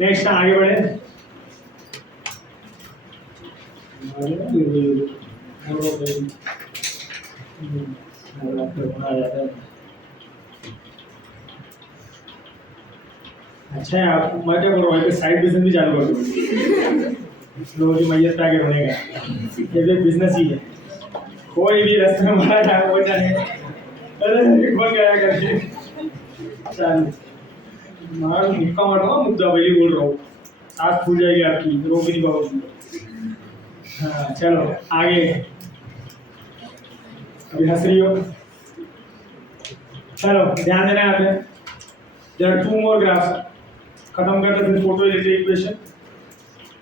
Next आगे बढ़े। अच्छा है, आप मैं क्या करूँ, साइड बिजनेस भी चालू कर दूँ। लोगों की मैयत पैकेट होने का ये भी बिजनेस ही है। कोई भी रास्ते में मारा जाए वो जाने, अरे एक बार क्या करके चालू मार मुक्का मारूंगा, मुद्दा वही बोल रहा हूँ, सांस फूल जाएगी आपकी, रोक नहीं पाओगी। हाँ चलो आगे, अभी हंस रही हो, चलो ध्यान देना यहाँ पे। There are two more graphs, खत्म करते हैं फोटो इलेक्ट्रिक इक्वेशन,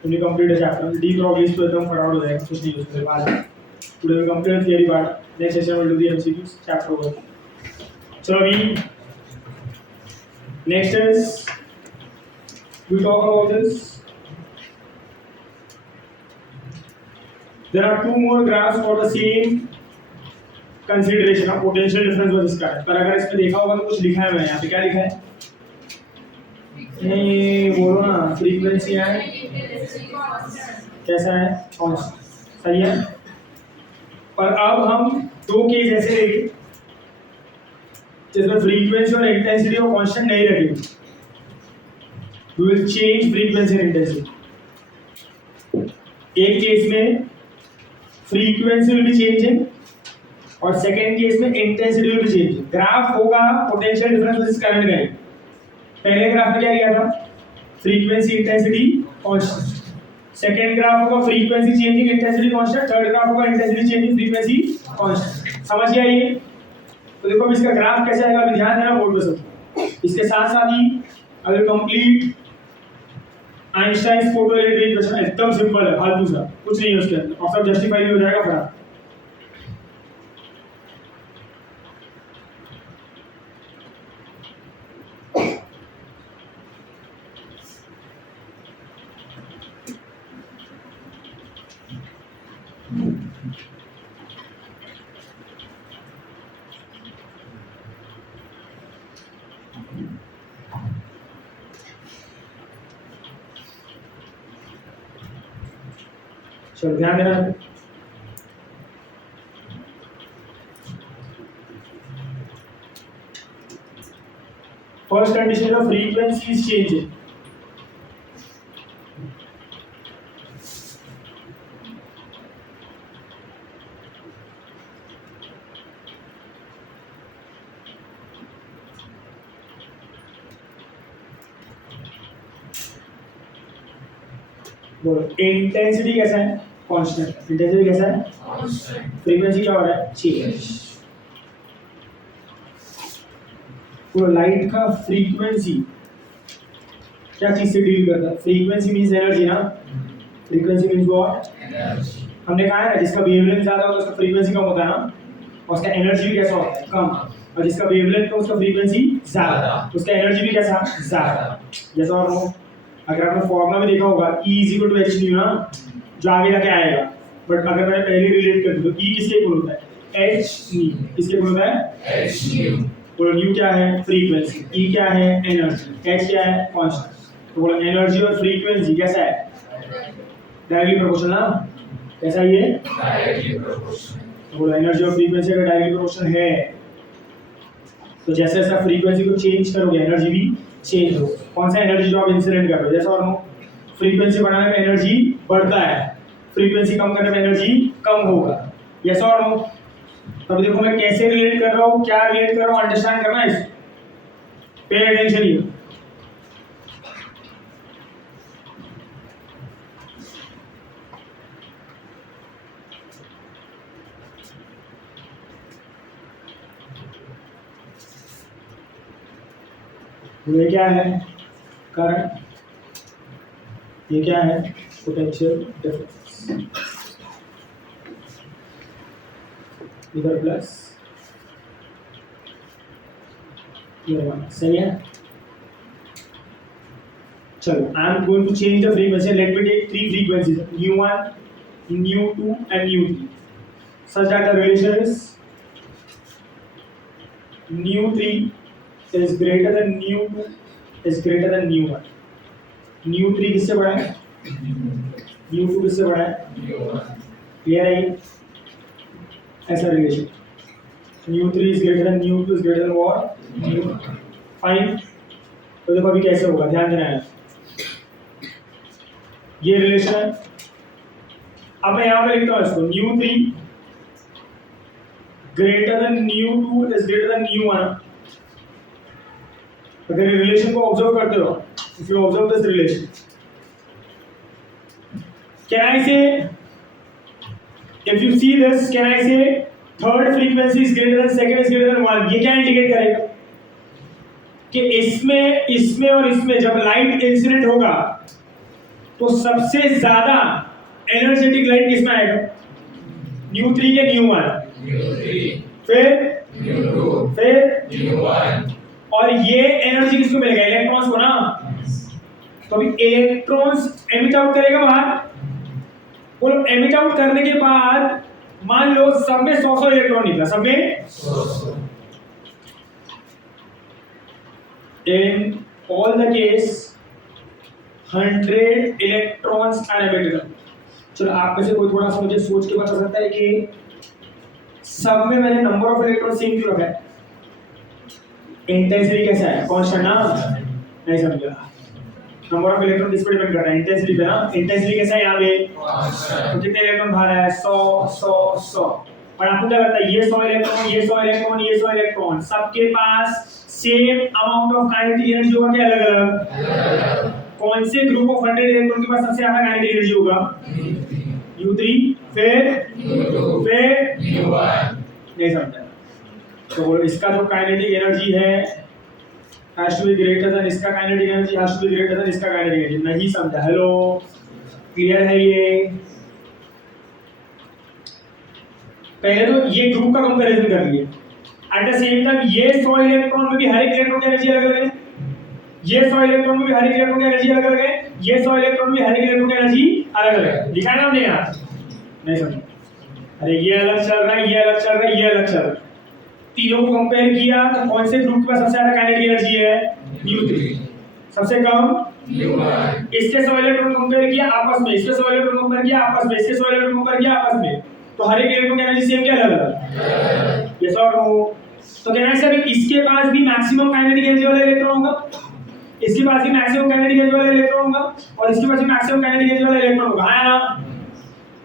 तुमने कंप्लीट है चैप्टर। डी प्रॉब्लम्स तो एकदम फटाफट हो जाएगा, कुछ नहीं उसके बाद today we complete theory part, next session will do the MCQs chapter over. चलो अभी next is we talk about this. There are two more graphs for the same consideration of potential difference was इसका है, पर अगर इसमें देखा होगा तो कुछ लिखा है, मैं यहाँ पे क्या लिखा है, नहीं बोलो ना, फ्रीक्वेंसी है कैसा है, कांस्टेंट, सही है। पर अब हम दो केस ऐसे लेंगे जिसमें फ्रीक्वेंसी और इंटेंसिटी को कांस्टेंट नहीं रखेंगे। We will change frequency and intensity. एक केस में फ्रीक्वेंसी will be changing और सेकेंड केस में intensity will be changing. Graph होगा पोटेंशियल डिफरेंस वर्सेस करंट का। पहले ग्राफ में क्या लिया था, frequency intensity constant, second graph होगा frequency changing intensity constant, third graph होगा इंटेंसिटी चेंजिंग फ्रीक्वेंसी कांस्टेंट। समझ गया ये? तो देखो इसका ग्राफ कैसे आएगा, अभी ध्यान देना बोर्ड पे सब। इसके साथ साथ ही अगर complete Einstein photo electric equation एकदम सिंपल है, फालतू सा कुछ नहीं है उसके अंदर, और सब जस्टिफाई हो जाएगा फटाफट। चलो ध्यान देना, first condition of frequency is changing. Intensity कैसा है, कांस्टेंट। इंटेंसिटी कैसा है, कांस्टेंट। फ्रीक्वेंसी क्या हो रहा है, चेंज। तो लाइट का फ्रीक्वेंसी क्या चीज से डील करता है, फ्रीक्वेंसी मींस एनर्जी ना, फ्रीक्वेंसी मींस व्हाट, एनर्जी। हमने कहा है ना जिसका वेवलेंथ ज्यादा होता है उसका फ्रीक्वेंसी कम होता है ना, और उसका एनर्जी भी कैसा होता है, कम। और जिसका वेवलेंथ कम उसका फ्रीक्वेंसी ज्यादा, उसका एनर्जी भी कैसा, ज्यादा। जैसा और नो, अगर आपने फॉर्मूला में देखा होगा E = h nu ना, जो आगे जाके आएगा, बट अगर मैंने पहले रिलेट कर दिया तो E किसके इक्वल होता है, h nu। किसके इक्वल होता है, h nu। बोलो nu क्या है, फ्रीक्वेंसी, E क्या है, एनर्जी, h क्या है, कांस्टेंट। तो बोलो एनर्जी और फ्रीक्वेंसी कैसा है, डायरेक्टली प्रोपोर्शनल ना, कैसा ये, डायरेक्टली प्रोपोर्शनल। तो बोलो एनर्जी और फ्रीक्वेंसी अगर डायरेक्टली प्रोपोर्शनल है तो जैसे जैसे फ्रीक्वेंसी को चेंज करोगे एनर्जी भी चेंज हो। कौन सा एनर्जी जो आप इंसिडेंट कर रहे हो, जैसा और नो, फ्रीक्वेंसी बढ़ाने में एनर्जी बढ़ता है, फ्रीक्वेंसी कम करने में एनर्जी कम होगा, यस और नो। तब देखो मैं कैसे रिलेट कर रहा हूँ, क्या रिलेट कर रहा हूँ, अंडरस्टैंड करना है, पे अटेंशन हियर। ये क्या है, करंट, ये क्या है, पोटेंशियल डिफरेंस, इधर प्लस इधर माइनस, सही है। चलो I am going to change the frequency, let me take three frequencies, nu1, nu2 and nu3, such that the relation is nu3 is greater than nu2 is greater than nu1. μ3 किससे बड़ा है, μ2 किससे बड़ा है, clear है ये ऐसा relation, μ3 is greater than μ2 is greater than what, fine. तो देखो अभी कैसे होगा, ध्यान देना है, ये रिलेशन है। अब मैं यहां पे लिखता हूं इसको, μ3 greater than μ2 is greater than μ1। अगर ये रिलेशन को ऑब्जर्व करते हो, if you observe this relation, can I say, if you see this, can I say third frequency is greater than second is greater than 1। ये क्या indicate करेगा कि इसमें और इसमें जब लाइट इंसिडेंट होगा तो सबसे ज्यादा एनर्जेटिक लाइट किसमें आएगा, μ3 के μ1, फिर μ1, और ये एनर्जी किसको मिलेगा, इलेक्ट्रॉन्स को ना। तो अभी इलेक्ट्रॉन्स एमिट आउट करेगा बाहर, बोलो एमिट आउट करने के बाद मान लो सब में 100 इलेक्ट्रॉन निकला, सब में 100। In all the case 100 electrons are emitted. चलो आप में से कोई थोड़ा सा मुझे सोच के बता सकता है कि सब में मैंने नंबर ऑफ इलेक्ट्रॉन सेम क्यों रखा है, इंटेंसिटी कैसा है, कांस्टेंट ना, नहीं समझा, नंबर ऑफ इलेक्ट्रॉन किस पे डिपेंड कर रहा है, इंटेंसिटी पे ना। इंटेंसिटी कैसा है यहाँ पे, तो कितने इलेक्ट्रॉन बाहर है, 100 100 100। और आपको क्या लगता है, ये 100 इलेक्ट्रॉन, ये 100 इलेक्ट्रॉन, ये 100 इलेक्ट्रॉन, सबके पास same amount of kinetic energy होगा क्या, अलग अलग? कौन से ग्रुप ऑफ 100 इलेक्ट्रॉन के पास सबसे ज्यादा काइनेटिक एनर्जी होगा, u3, फिर u1, नहीं समझा। तो इसका जो काइनेटिक एनर्जी है has to be greater than इसका kinetic energy, has to be greater than इसका काइनेटिक एनर्जी। नहीं समझा, हेलो क्लियर है ये? पहले तो ये ग्रुप का कंपैरिजन कर लिए, एट द सेम टाइम ये 100 इलेक्ट्रॉन में भी हर एक इलेक्ट्रॉन की एनर्जी अलग अलग है, ये 100 इलेक्ट्रॉन में भी हर एक इलेक्ट्रॉन की एनर्जी अलग अलग है, ये 100 इलेक्ट्रॉन में भी हर एक इलेक्ट्रॉन की एनर्जी अलग अलग है। लिखा है ना हमने यार, नहीं समझा? अरे ये अलग चल रहा है, ये अलग चल रहा है, ये अलग चल रहा है, तीनों को कंपेयर किया तो कौन से ग्रुप के पास सबसे ज्यादा काइनेटिक एनर्जी है, u3, सबसे कम u1। इसके 100 इलेक्ट्रॉन कंपेयर किया आपस में, इसके 100 इलेक्ट्रॉन कंपेयर किया आपस में, इसके 100 इलेक्ट्रॉन कंपेयर किया आपस में, तो हर एक इलेक्ट्रॉन की एनर्जी सेम क्या अलग अलग, यस और नो? तो कहना है सर इसके पास भी मैक्सिमम काइनेटिक एनर्जी वाला इलेक्ट्रॉन होगा, इसके पास भी मैक्सिमम काइनेटिक एनर्जी वाला इलेक्ट्रॉन होगा, और इसके पास भी मैक्सिमम काइनेटिक एनर्जी वाला इलेक्ट्रॉन होगा, है ना?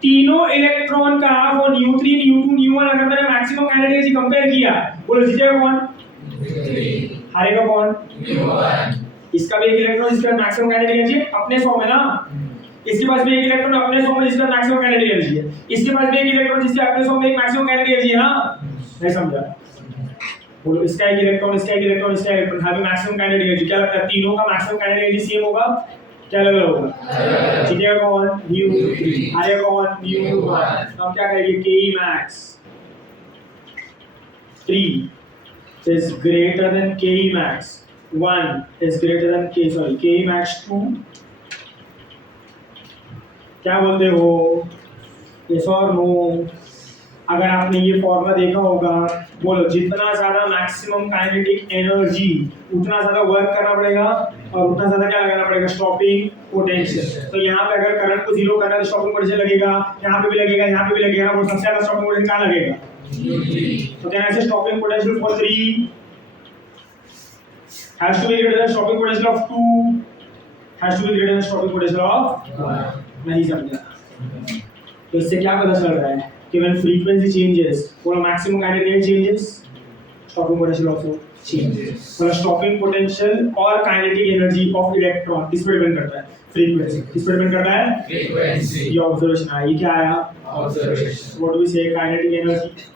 तीनों इलेक्ट्रॉन का और u3 u2 u1 अगर मैंने मैक्सिमम काइनेटिक एनर्जी कंपेयर किया, बोलो जीतेगा कौन, हारेगा कौन, u1। इसका भी एक इलेक्ट्रॉन जिसका मैक्सिमम काइनेटिक एनर्जी अपने 100 में ना, इसके पास भी एक इलेक्ट्रॉन अपने 100 में जिसका मैक्सिमम काइनेटिक एनर्जी है, इसके पास भी एक इलेक्ट्रॉन जिसके अपने 100 में एक मैक्सिमम काइनेटिक एनर्जी है ना, नहीं समझा? बोलो इसका एक इलेक्ट्रॉन, इसका एक इलेक्ट्रॉन, इसका इलेक्ट्रॉन, हमें मैक्सिमम काइनेटिक एनर्जी क्या लगता है, तीनों का मैक्सिमम काइनेटिक एनर्जी सेम होगा, क्या अलग अलग होगा, जीतेगा कौन, u3, हारेगा कौन, u1। तो हम क्या करेंगे, ke max 3 is greater than ke max 1 is greater than ke max 2। क्या बोलते हो, यस और नो? अगर आपने ये फॉर्मूला देखा होगा, बोलो जितना ज्यादा मैक्सिमम काइनेटिक एनर्जी उतना ज्यादा वर्क करना पड़ेगा और उतना ज्यादा क्या लगाना पड़ेगा, स्टॉपिंग पोटेंशियल। तो यहाँ पे अगर करंट को जीरो करना है तो स्टॉपिंग पोटेंशियल लगेगा, यहाँ पे भी लगेगा, यहाँ पे भी लगेगा, वो सबसे ज्यादा स्टॉपिंग पोटेंशियल कहाँ लगेगा, तो कहना है stopping potential for 3 has to be greater than stopping potential of 2 has to be greater than stopping potential of 1। नहीं समझा? तो इससे क्या पता चल रहा है कि when frequency changes, for maximum kinetic energy changes, stopping potential also changes। मतलब stopping potential और kinetic energy of electron किस पर डिपेंड करता है, frequency किस पर डिपेंड करता है, frequency। ये ऑब्जर्वेशन है, ये क्या आया, observation. What do we say, kinetic energy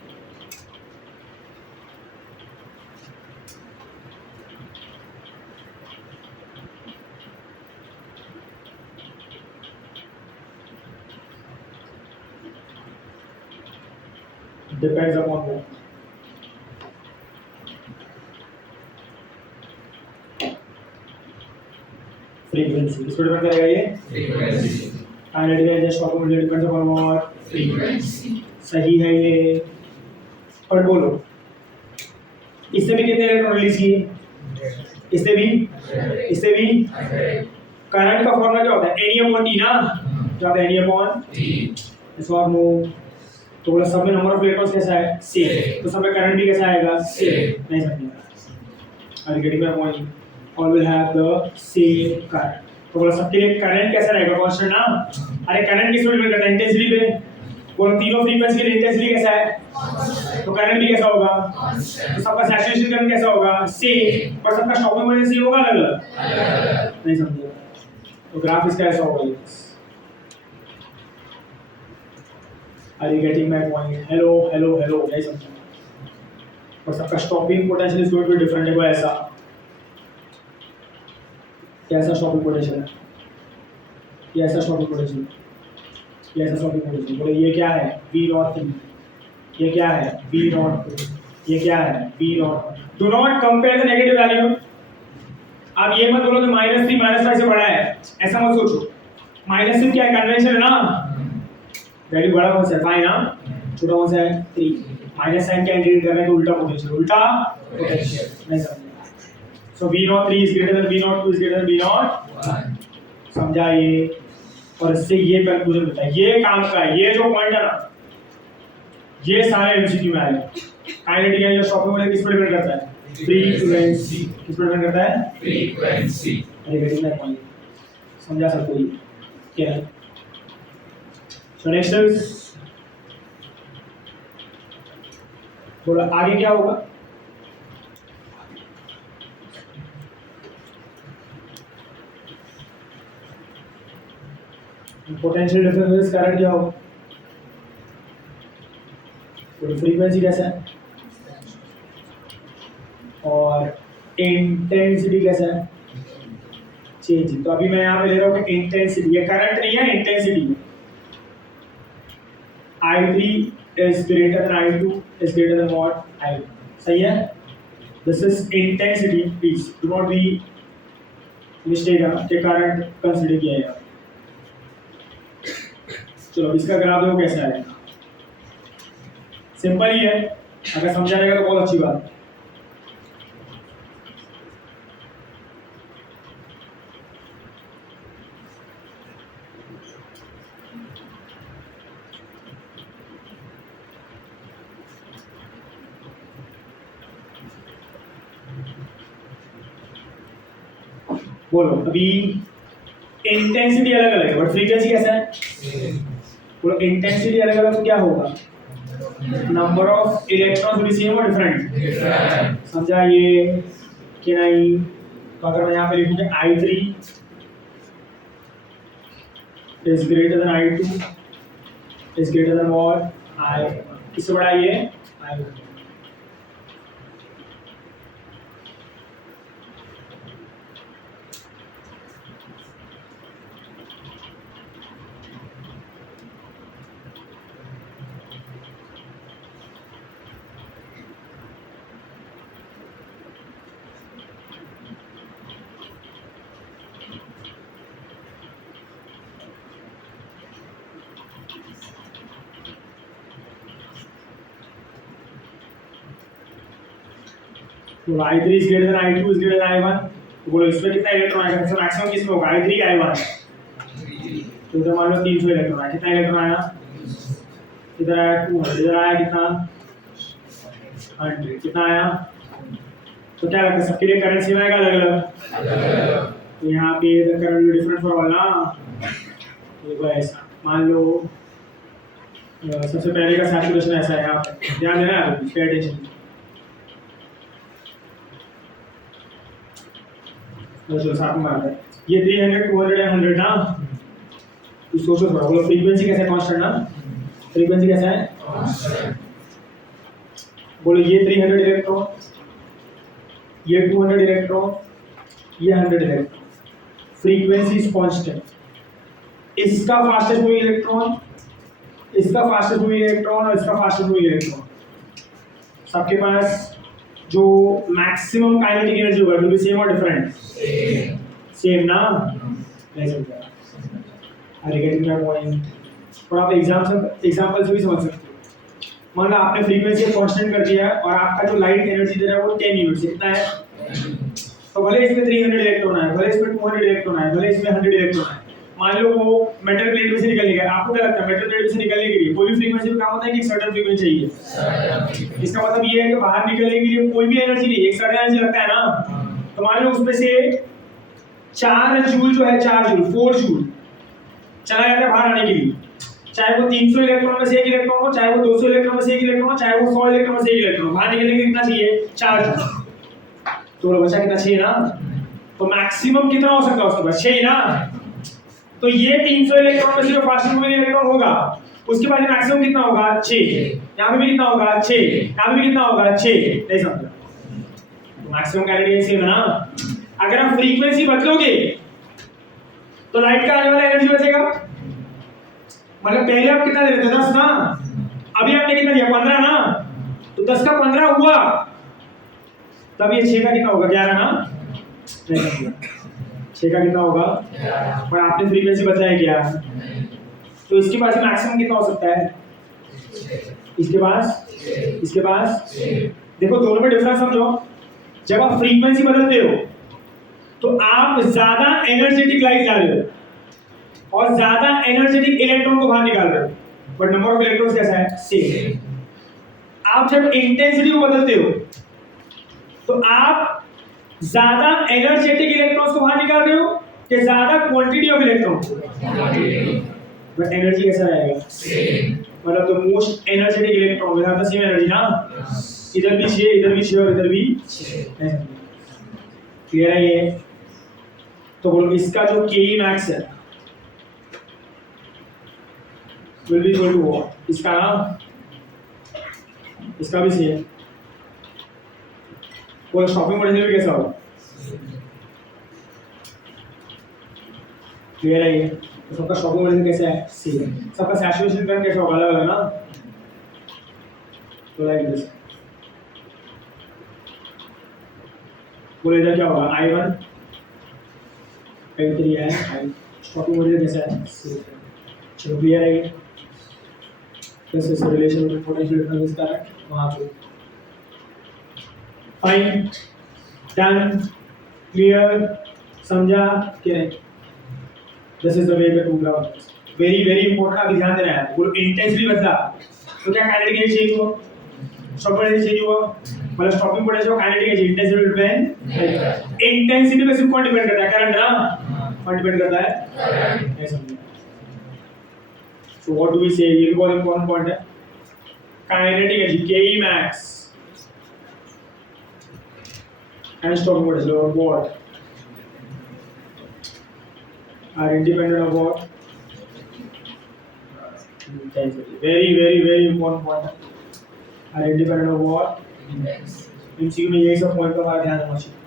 depends upon what, frequency किस पर डिपेंड करेगा, ये frequency। kinetic energy stopping potential depends upon what, frequency। सही है ये। और बोलो इससे भी कितने इलेक्ट्रॉन रिलीज किए, इससे भी करंट का फॉर्मूला क्या होता है? N/T ना, जो आप N/T इस और नो। तो बोला सब में नंबर ऑफ इलेक्ट्रॉन्स कैसा है? सेम। तो सब में करंट भी कैसा आएगा? सेम। नहीं समझेगा। Are getting my point? All will have the same current. तो बोला सबके लिए करंट कैसा रहेगा? कांस्टेंट ना। अरे करंट किस में डिपेंड करता है? इंटेंसिटी पे। बोला तीनों फ्रीक्वेंसी के लिए इंटेंसिटी कैसा है? तो करंट भी कैसा होगा? तो सबका सैचुरेशन करंट कैसा होगा? सेम। और सबका स्टॉपिंग वोल्टेज सेम होगा अलग-अलग? नहीं समझेगा। तो ग्राफ इसका ऐसा होगा। Are you getting my point? Hello, hello, hello. नहीं समझा। और सबका stopping potential is going to be different. देखो ऐसा कैसा स्टॉपिंग पोटेंशियल है, ये ऐसा स्टॉपिंग पोटेंशियल, ये ऐसा स्टॉपिंग पोटेंशियल। बोलो ये क्या है? V0, ये क्या है? V0, ये क्या है? V0। Do not compare the negative value. अब ये मत बोलो कि -3 -5 से बड़ा है, ऐसा मत सोचो। -3 क्या है? कन्वेंशन है ना। वैल्यू बड़ा कौन सा है? 5 ना, छोटा कौन सा है? 3। माइनस साइन क्या इंडिकेट कर रहा है? तो उल्टा पोटेंशियल, उल्टा पोटेंशियल। नहीं समझा? सो V03 is greater then V02 is greater then V01। समझा ये? और इससे ये कंक्लूजन मिलता है, ये काम का है। ये जो पॉइंट है ना, ये सारे एमसीक्यू में आएगा। काइनेटिक एनर्जी और स्टॉपिंग वोल्टेज किस पर डिपेंड करता है? फ्रीक्वेंसी। किस पर डिपेंड करता है? फ्रीक्वेंसी। अरे वेरी नाइस पॉइंट, समझा सबको ये क्या है? So next is थोड़ा आगे क्या होगा? पोटेंशियल डिफरेंस करंट क्या होगा? तो फ्रीक्वेंसी कैसा है और इंटेंसिटी कैसा है? चेंज। तो अभी मैं यहाँ पे ले रहा हूँ कि इंटेंसिटी, ये करंट नहीं है, इंटेंसिटी है। I3 is greater than I2 is greater than what? I1. सही है? This is intensity. Please do not be mistaken कि करंट कंसीडर किया है। चलो इसका ग्राफ देखो कैसे आएगा। सिंपल ही है, अगर समझा जाएगा तो बहुत अच्छी बात है। बोलो अभी इंटेंसिटी अलग अलग है बट फ्रीक्वेंसी कैसा है? बोलो इंटेंसिटी अलग अलग तो क्या होगा? Number of electrons will be same और डिफरेंट। समझा ये कि नहीं? तो अगर मैं यहाँ पे लिखूंगा I3 is greater than I2 is greater than what? I1। किससे बड़ा ये? I1। तो I3 is greater than I2 is greater than I1। तो बोलो इसमें कितना इलेक्ट्रॉन आएगा? सबसे मैक्सिमम किसमें होगा? I3 I1। तो इधर मान लो 300 इलेक्ट्रॉन आया। कितना इलेक्ट्रॉन आया? इधर आया 200। इधर आया कितना? 100। कितना आया? तो क्या लगता है सबके लिए करंट सेम आएगा अलग अलग? तो यहाँ पे करंट भी डिफरेंट फॉर ऑल ना। देखो ऐसा मान लो सबसे पहले का सैचुरेशन ऐसा है, यहाँ पे ध्यान देना है, पे अटेंशन। चलो साथ में आता है ये 300 200 या 100 ना। तो सोचो थोड़ा, बोलो फ्रीक्वेंसी कैसा है? कांस्टेंट ना। फ्रीक्वेंसी कैसा है? कांस्टेंट। बोलो ये 300 इलेक्ट्रॉन, ये 200 इलेक्ट्रॉन, ये 100 इलेक्ट्रॉन। Frequency is constant. इसका फास्टेस्ट मूविंग इलेक्ट्रॉन, इसका फास्टेस्ट मूविंग इलेक्ट्रॉन और इसका फास्टेस्ट मूविंग इलेक्ट्रॉन, सबके पास जो मैक्सिमम काइनेटिक एनर्जी होगा विल बी सेम और डिफरेंट? सेम ना। नहीं समझा? अरे गेटिंग माय पॉइंट? और आप एग्जांपल से भी समझ सकते हो। मान लो आपने फ्रीक्वेंसी कांस्टेंट कर दिया है और आपका जो लाइट एनर्जी दे रहा है वो 10 यूनिट्स। कितना है? तो भले इसमें 300 इलेक्ट्रॉन है, भले इसमें 200 इलेक्ट्रॉन है, भले इसमें 100 इलेक्ट्रॉन है, मान लो वो मेटल प्लेट में से निकल गया, आपको क्या लगता है मेटल प्लेट में से निकलने के लिए कोई भी फ्रीक्वेंसी पे काम होता है कि एक सर्टेन फ्रीक्वेंसी चाहिए? इसका मतलब ये है कि बाहर निकलने के लिए कोई भी एनर्जी नहीं, एक सर्टेन एनर्जी लगता है ना। तो मान लो उसमें से 4 जूल जो है, 4 जूल 4 जूल चला जाता है बाहर आने के लिए, चाहे वो 300 इलेक्ट्रॉन में से एक इलेक्ट्रॉन हो, चाहे वो 200 इलेक्ट्रॉन में से एक इलेक्ट्रॉन हो, चाहे वो 100 इलेक्ट्रॉन में से एक इलेक्ट्रॉन, बाहर निकलने के लिए कितना चाहिए? 4 जूल। तो बचा कितना चाहिए ना? तो मैक्सिमम कितना हो सकता है उसके पास? 6 ना। तो ये 300 इलेक्ट्रॉन में से जो फास्ट मूविंग इलेक्ट्रॉन होगा उसके पास मैक्सिमम कितना होगा? 6। यहाँ पे भी कितना होगा? 6। यहाँ पे भी कितना होगा? 6। नहीं समझा? तो मैक्सिमम कैलोरी सेम है ना। अगर आप फ्रीक्वेंसी बदलोगे तो लाइट का आने वाला एनर्जी बचेगा। मतलब पहले आप कितना दे रहे थे? 10 ना, अभी आपने कितना दिया? 15 ना। तो 10 का 15 हुआ, तब ये 6 का कितना होगा? 11 ना। नहीं समझा? 6 का कितना होगा? पर आपने फ्रीक्वेंसी बताया क्या? तो इसके पास मैक्सिमम कितना हो सकता है? इसके पास देखो दोनों में डिफरेंस समझो। जब आप फ्रीक्वेंसी बदलते हो तो आप ज्यादा एनर्जेटिक लाइट ला रहे हो और ज्यादा एनर्जेटिक इलेक्ट्रॉन को बाहर निकाल रहे हो, बट नंबर ऑफ इलेक्ट्रॉन्स कैसा है? सेम। आप जब इंटेंसिटी को बदलते हो तो आप ज्यादा एनर्जेटिक इलेक्ट्रॉन्स को बाहर निकाल रहे हो कि ज्यादा क्वांटिटी ऑफ इलेक्ट्रॉन को? बट एनर्जी कैसा रहेगा? मतलब तो most energetic electron will have the same energy ना। इधर भी 6, इधर भी 6 और इधर भी 6। क्लियर है ये? तो बोलो इसका जो Ke max है will be equal to what? इसका ना, इसका भी सेम। वो शॉपिंग पोटेंशियल कैसा होगा? क्लियर है ये? तो सबका शॉपिंग पोटेंशियल कैसा है? सेम। सबका सैचुरेशन करंट कैसा होगा? अलग अलग ना। तो लाइक दिस। बोले इधर क्या होगा? I1 I3 है, शॉपिंग पोटेंशियल कैसा है? सेम। चलो क्लियर है ये? कैसे इस रिलेशन में पोटेंशियल डिफरेंस करंट वहां पे फाइन, डन, क्लियर, समझा कि नहीं? This is the way to graph. Very very important, अभी ध्यान देना है। वो इंटेंसिटी बदला तो क्या काइनेटिक एनर्जी चेंज हुआ? स्टॉपिंग एनर्जी चेंज हुआ, मतलब स्टॉपिंग पोटेंशियल और kinetic energy intensity depend. Intensity पे सिर्फ कौन डिपेंड करता है? करंट ना। कौन डिपेंड करता है? करंट। ऐसा समझो। सो व्हाट डू वी से? ये भी बहुत इंपॉर्टेंट पॉइंट है। Kinetic energy Ke max and stopping potential of what are independent of what? Intensity. Very important point. Are independent of what? MCQ में यही सब पॉइंट का हमारा ध्यान रखना चाहिए।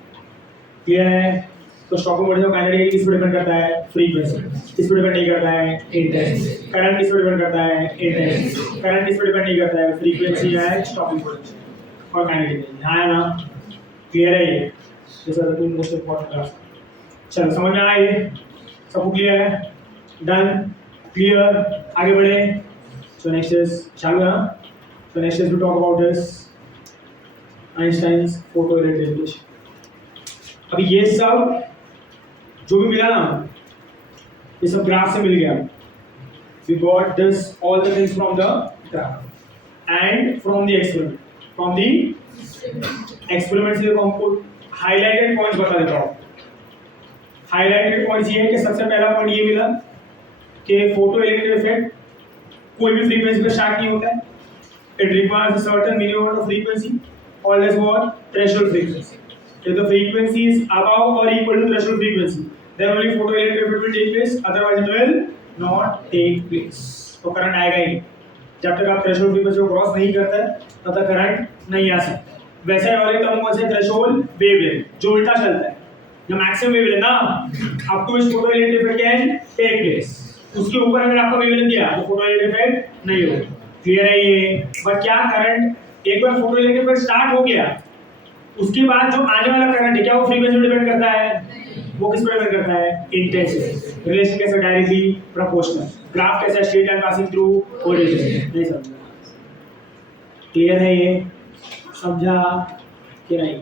क्लियर है? तो स्टॉपिंग पोटेंशियल काइनेटिक किस पे डिपेंड करता है? फ्रीक्वेंसी। किस पे डिपेंड नहीं करता है? इंटेंसिटी। करंट किस पे डिपेंड करता है? इंटेंसिटी। करंट किस पे डिपेंड नहीं करता है? फ्रीक्वेंसी है, स्टॉपिंग पोटेंशियल और काइनेटिक। हाँ है ना? क्लियर है ये? This are the two most important class. चलो समझ में आया ये? सबको क्लियर है? डन, क्लियर, आगे बढ़े। सो नेक्स्ट इज चालू है। So next is to talk about this Einstein's photo radiation. अभी ये सब जो भी मिला ना, ये सब ग्राफ से मिल गया। We got this all the things from the graph and from the experiment. From the experiment से हमको highlighted points बता देता हूँ। हाईलाइटेड पॉइंट्स ये है कि सबसे पहला पॉइंट ये मिला कि फोटो इलेक्ट्रिक इफेक्ट कोई भी फ्रीक्वेंसी पे स्टार्ट नहीं होता है। It requires a certain minimum of frequency called as what? Threshold frequency. If the frequency is above or equal to threshold frequency, then only photoelectric effect will take place. Otherwise, it will not take place. तो current आएगा ही। जब तक आप threshold frequency को cross नहीं करते तब तक करंट नहीं आ सकता। वैसे और एक टर्म कौन सा? थ्रेशोल्ड वेवलेंथ, जो उल्टा चलता है। जो मैक्सिमम वेवलेंथ ना, up to which photoelectric effect can take place, उसके ऊपर अगर आपका वेवलेंथ दिया तो फोटोइलेक्ट्रिक इफेक्ट नहीं होगा। क्लियर है ये? बट क्या करंट एक बार फोटोइलेक्ट्रिक इफेक्ट स्टार्ट हो गया उसके बाद जो आने वाला करंट है क्या वो फ्रीक्वेंसी पे डिपेंड करता है? वो किस पर डिपेंड करता है? इंटेंसिटी। रिलेशन कैसे? Directly proportional. ग्राफ कैसा? Straight line passing through origin. नहीं समझा? क्लियर है ये? समझा कि नहीं?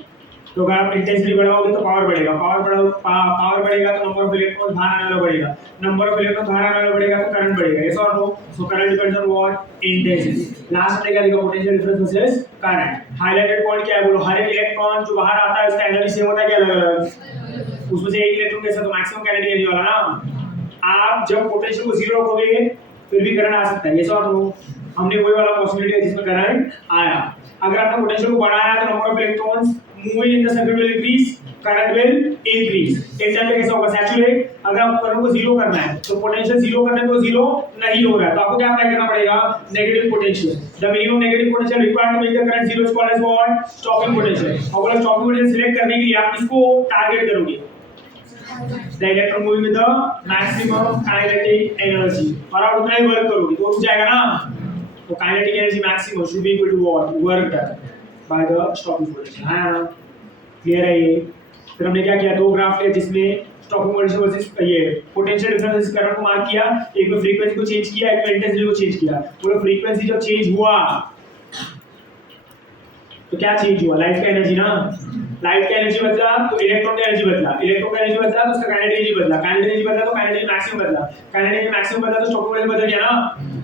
तो अगर आप इंटेंसिटी बढ़ाओगे तो पावर बढ़ेगा, पावर बढ़ेगा तो नंबर ऑफ इलेक्ट्रॉन बाहर आने वाला बढ़ेगा, नंबर ऑफ इलेक्ट्रॉन बाहर आने वाला बढ़ेगा तो करंट बढ़ेगा। यस और no? So current depends on what? Intensity. Last में क्या लिखा? Potential difference versus current. Highlighted point क्या है बोलो? हर एक इलेक्ट्रॉन जो बाहर आता है उसका एनर्जी सेम होता है क्या अलग-अलग? उसमें से एक इलेक्ट्रॉन कैसा तो मैक्सिमम कैनेटिक एनर्जी वाला ना। आप जब पोटेंशियल को जीरो रखोगे फिर भी करंट आ सकता है। यस और नो? हमने वही वाला पॉसिबिलिटी है जिसमें करंट आया। अगर आपने पोटेंशियल को बढ़ाया तो number of electrons moving in the circuit will increase, current will increase. एक टाइम पे कैसा होगा? सैचुरेट। अगर आपको करंट को जीरो करना है तो पोटेंशियल जीरो करने को जीरो नहीं हो रहा है तो आपको क्या अप्लाई करना पड़ेगा? Negative potential. The minimum negative potential required to make the current zero is called as what? Stopping potential. और अगर स्टॉपिंग पोटेंशियल सिलेक्ट करने के लिए आप किसको टारगेट करोगे? The electron moving with the maximum kinetic energy। और आप उतना ही वर्क करोगे तो रुक जाएगा ना। तो kinetic energy maximum should be equal to what? Work done by the stopping potential। है ना? क्लियर है ये? फिर हमने क्या किया? दो ग्राफ है जिसमें स्टॉपिंग पोटेंशियल वर्सेस ये पोटेंशियल डिफरेंस करंट को मार्क किया। एक में फ्रीक्वेंसी को चेंज किया, एक में इंटेंसिटी को चेंज किया। बोलो फ्रीक्वेंसी जब चेंज हुआ तो क्या चेंज हुआ? लाइट का एनर्जी ना। लाइट का एनर्जी बदला तो इलेक्ट्रॉन का एनर्जी बदला, इलेक्ट्रॉन का एनर्जी बदला तो उसका काइनेटिक एनर्जी बदला, काइनेटिक एनर्जी बदला तो काइनेटिक मैक्सिमम बदला, काइनेटिक मैक्सिमम बदला तो स्टॉपिंग एनर्जी बदल गया ना।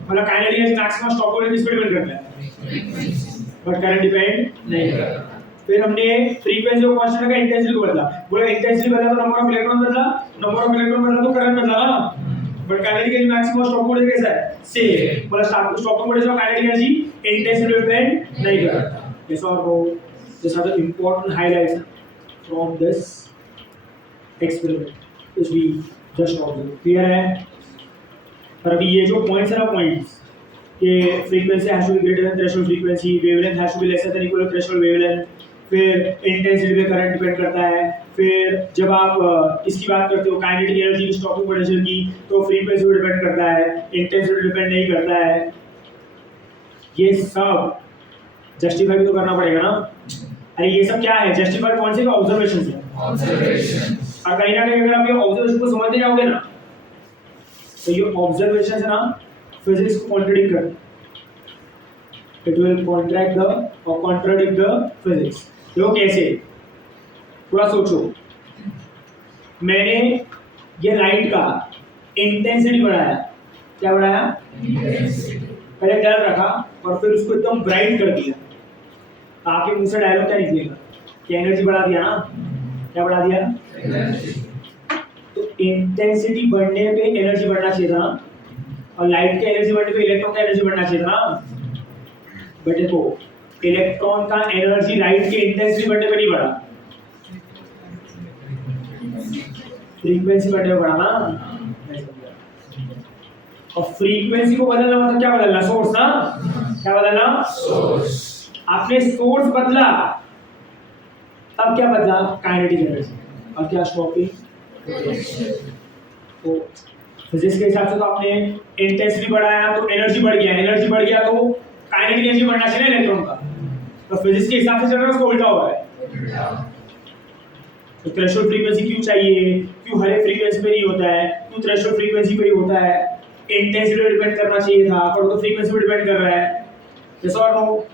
मतलब kinetic energy maximum stopping energy पे डिपेंड करता है बट करंट डिपेंड नहीं करता। फिर हमने फ्रीक्वेंसी को कांस्टेंट रखा, इंटेंसिटी को बदला। बोला इंटेंसिटी बदला तो नंबर ऑफ इलेक्ट्रॉन बदला, नंबर ऑफ इलेक्ट्रॉन बदला तो करंट बदला ना। But kinetic energy maximum stopping energy कैसा है? सेम। बोला स्टॉपिंग एनर्जी और काइनेटिक एनर्जी इंटेंसिटी पे डिपेंड नहीं करता। Yes or no? These are the important highlights from this experiment which we just observed। Clear है? पर अभी ये जो पॉइंट्स है ना, पॉइंट्स ये frequency has to be greater than threshold frequency, wavelength has to be lesser than equal to threshold wavelength, फिर intensity पे करंट डिपेंड करता है, फिर जब आप इसकी बात करते हो काइनेटिक एनर्जी की, स्टॉपिंग पोटेंशियल की, तो फ्रीक्वेंसी पे डिपेंड करता है, इंटेंसिटी डिपेंड नहीं करता है। ये सब जस्टिफाई भी तो करना पड़ेगा ना। अरे ये सब क्या है? जस्टिफाई कौन से? ऑब्जर्वेशन से। ऑब्जर्वेशन। और कहीं ना कहीं अगर आप ये ऑब्जर्वेशन को समझते जाओगे ना तो ये ऑब्जर्वेशन है ना फिजिक्स को कॉन्ट्रडिक्ट करते, इट विल कॉन्ट्रैक्ट द और कॉन्ट्रडिक्ट द फिजिक्स। देखो कैसे, थोड़ा सोचो। मैंने ये लाइट का इंटेंसिटी बढ़ाया, क्या बढ़ाया? इंटेंसिटी। पहले डल रखा और फिर उसको एकदम ब्राइट कर दिया। आपके मुंह से डायलॉग क्या निकलेगा? कि एनर्जी बढ़ा दिया ना। क्या बढ़ा दिया? एनर्जी। तो इंटेंसिटी बढ़ने पे एनर्जी बढ़ना चाहिए था और लाइट के एनर्जी बढ़ने पे इलेक्ट्रॉन का एनर्जी बढ़ना चाहिए था। बट देखो इलेक्ट्रॉन का एनर्जी लाइट के इंटेंसिटी बढ़ने पे नहीं बढ़ा, फ्रीक्वेंसी बढ़ने पे बढ़ा ना। और फ्रीक्वेंसी को बदलना मतलब क्या बदलना? सोर्स ना। क्या बदलना? सोर्स। आपने सोर्स बदला तब क्या बदला? Kinetic energy. और क्या? स्टॉपिंग। तो फिजिक्स के हिसाब से तो आपने इंटेंसिटी बढ़ाया तो एनर्जी बढ़ गया, एनर्जी बढ़ गया तो काइनेटिक एनर्जी बढ़ना चाहिए इलेक्ट्रॉन का। तो फिजिक्स के हिसाब से चल रहा है, उसको उल्टा हो रहा है। तो थ्रेशोल्ड फ्रीक्वेंसी क्यों चाहिए? क्यों हर एक फ्रीक्वेंसी पे नहीं होता है? क्यों थ्रेशोल्ड फ्रीक्वेंसी पे ही होता है? इंटेंसिटी पे डिपेंड करना चाहिए था पर वो तो फ्रीक्वेंसी पे डिपेंड कर रहा है। यस और नो?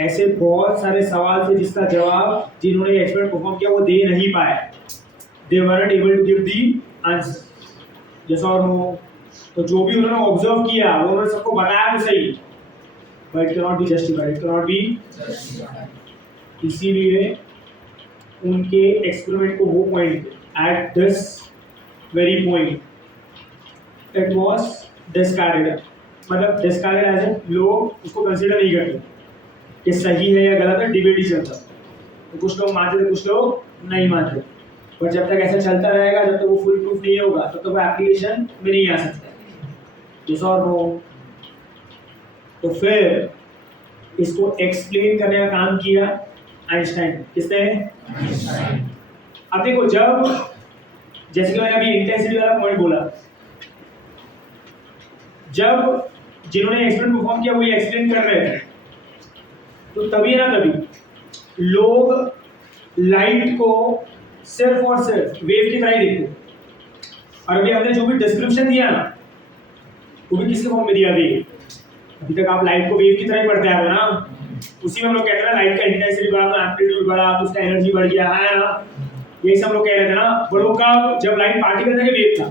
ऐसे बहुत सारे सवाल थे जिसका जवाब जिन्होंने एक्सपेरिमेंट परफॉर्म किया वो दे नहीं पाए, दे weren't able to give the answer। Yes और नो? तो जो भी उन्होंने ऑब्जर्व किया वो उन्होंने सबको बताया तो सही, but can not be justified, can not be justified. इसीलिए उनके एक्सपेरिमेंट को वो point at this very point it was discarded. मतलब डिस्कार्डेड एज ए लोग उसको कंसीडर नहीं करते कि सही है या गलत है, डिबेट ही चलता। तो कुछ लोग मानते थे, कुछ लोग नहीं मानते। पर जब तक ऐसा चलता रहेगा, जब तक वो फुल प्रूफ नहीं होगा तब तक वो एप्लीकेशन में नहीं आ सकता। यस और नो? तो फिर इसको एक्सप्लेन करने का काम किया आइंस्टाइन। किसने? आइंस्टाइन। अब देखो जब जैसे कि मैंने अभी इंटेंसिटी वाला पॉइंट बोला, जब जिन्होंने एक्सपेरिमेंट परफॉर्म किया वो ये एक्सप्लेन कर रहे थे तो तभी ना तभी लोग लाइट को सिर्फ और सिर्फ वेव की तरह ही देखते। और अभी हमने जो भी डिस्क्रिप्शन दिया ना वो भी किसके फॉर्म में दिया? वेव। अभी तक आप लाइट को वेव की तरह ही पढ़ते आ रहे ना। उसी में हम लोग कहते हैं ना लाइट का इंटेंसिटी बढ़ा तो एम्पलीट्यूड बढ़ा तो उसका एनर्जी बढ़ गया है ना, यही सब लोग कह रहे थे ना। बट वो कब, जब लाइट पार्टिकल था कि वेव था,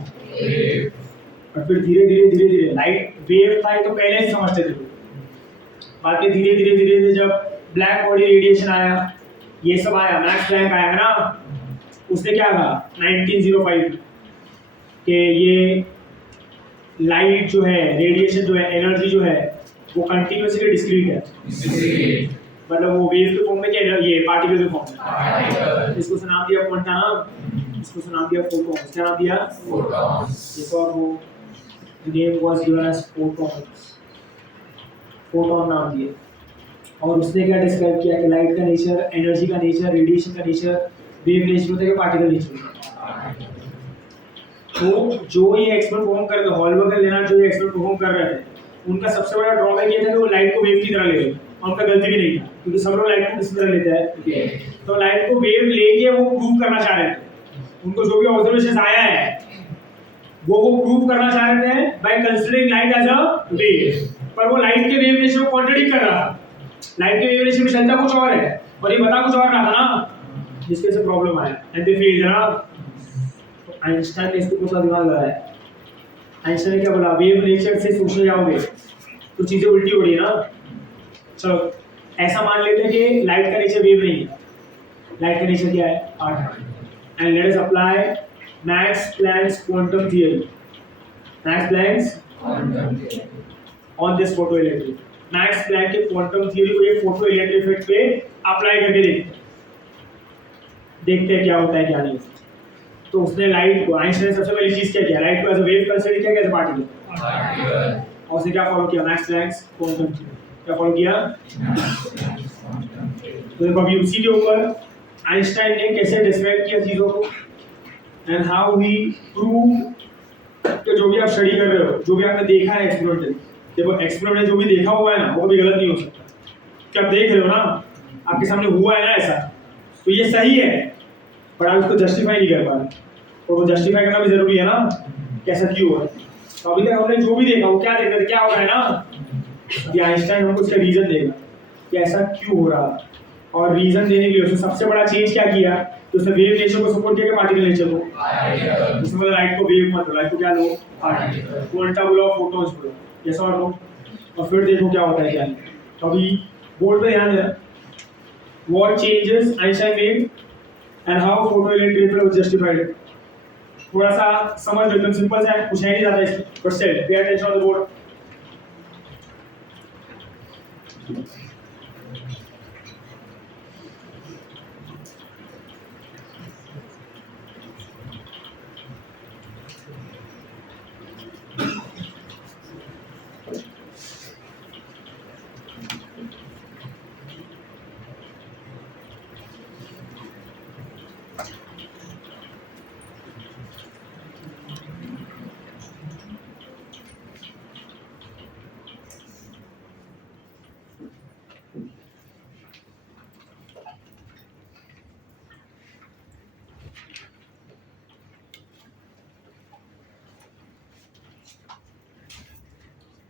और फिर धीरे धीरे धीरे धीरे लाइट वेव था ये तो पहले से समझते थे, बाकी धीरे धीरे धीरे धीरे जब ब्लैक बॉडी रेडिएशन आया, ये सब आया, मैक्स प्लैंक आया है ना, उसने क्या कहा 1905 कि ये लाइट जो है, रेडिएशन जो है, एनर्जी जो है वो कंटिन्यूअसली डिस्क्रीट है, मतलब वो वेव के फॉर्म में क्या, ये पार्टिकल के फॉर्म में। इसको नाम दिया कौन था ना, इसको नाम दिया फोटॉन्स। क्या नाम दिया? फोटॉन्स। एक और वो name was given as photons, photon नाम दिए। और उसने क्या डिस्क्राइब किया कि लाइट का नेचर, एनर्जी का नेचर, रेडिएशन का नेचर, वेव नेचर होता है कि पार्टिकल नेचर होता है। तो जो ये एक्सपेरिमेंट परफॉर्म कर रहे थे, हॉलबर्ग और लेनार्ड जो ये एक्सपेरिमेंट परफॉर्म कर रहे थे, उनका सबसे बड़ा ड्रॉबैक ये था कि वो लाइट को वेव की तरह ले रहे थे। उनका गलती भी नहीं था, क्योंकि सब लोग लाइट को किस तरह लेते हैं, तो लाइट को वेव लेके वो प्रूव करना चाह रहे थे। उनको जो भी ऑब्जर्वेशन आया है वो प्रूव करना चाह रहे थे by considering light as a wave, पर वो लाइट के वेव नेचर को कॉन्ट्रडिक्ट कर रहा था। लाइट के वेव नेचर में चलता कुछ और है और ये बता कुछ और रहा था ना, जिसके से प्रॉब्लम आया एंड दे फेल्ड ना। आइंस्टाइन ने इसको पूरा दिमाग लगाया। आइंस्टाइन ने क्या बोला, वेव नेचर से सोचने जाओगे तो चीजें उल्टी हो रही है ना। चलो ऐसा मान लेते हैं कि लाइट का नेचर वेव नहीं है, लाइट का नेचर क्या है, particle. And let us apply Max Planck's quantum theory, Max Planck's quantum theory on this photoelectric. Max Planck के क्वांटम थियरी को ये फोटोइलेक्ट्रिक इफेक्ट पे अप्लाई करके देखते हैं क्या होता है क्या नहीं। तो उसने लाइट को, आइंस्टाइन सबसे पहली चीज क्या किया, लाइट को एज अ वेव कंसीडर किया, एज अ पार्टिकल, और उसने क्या फॉलो किया, मैक्स प्लैंक्स क्वांटम थ्योरी। क्या फॉलो किया? तो अभी उसी के ऊपर आइंस्टाइन ने कैसे डिस्क्राइब किया चीजों को एंड हाउ ही प्रूव कि जो भी आप स्टडी कर रहे हो, जो भी आपने देखा है एक्सपेरिमेंटल, देखो एक्सपेरिमेंट में जो भी देखा हुआ है ना वो भी गलत नहीं हो सकता। क्या आप देख रहे हो ना, आपके सामने हुआ है ना ऐसा, तो ये सही है, पर आप उसको जस्टिफाई नहीं कर पा रहे, और वो जस्टिफाई करना भी जरूरी है ना, कैसा क्यों हुआ। तो अभी तक हमने जो भी देखा वो क्या देख रहे थे, क्या हो रहा है ना, ये आइंस्टाइन हमको उसका रीजन देगा कि ऐसा क्यों हो रहा, और रीजन देने के लिए उसने सबसे बड़ा चेंज क्या किया, तो उसने वेव नेचर को सपोर्ट किया कि पार्टिकल नेचर को। उसने बोला लाइट को वेव मत लो, लाइट को क्या लो, पार्टिकल। क्वांटा बोलो, फोटॉन्स बोलो, जैसा और लो, और फिर देखो क्या होता है क्या नहीं। तो अभी बोर्ड पे ध्यान देना, what changes Einstein made and how photoelectric effect was justified. थोड़ा सा समझ लो, एकदम सिंपल सा है, कुछ है नहीं ज्यादा इसमें, but still pay attention on the board.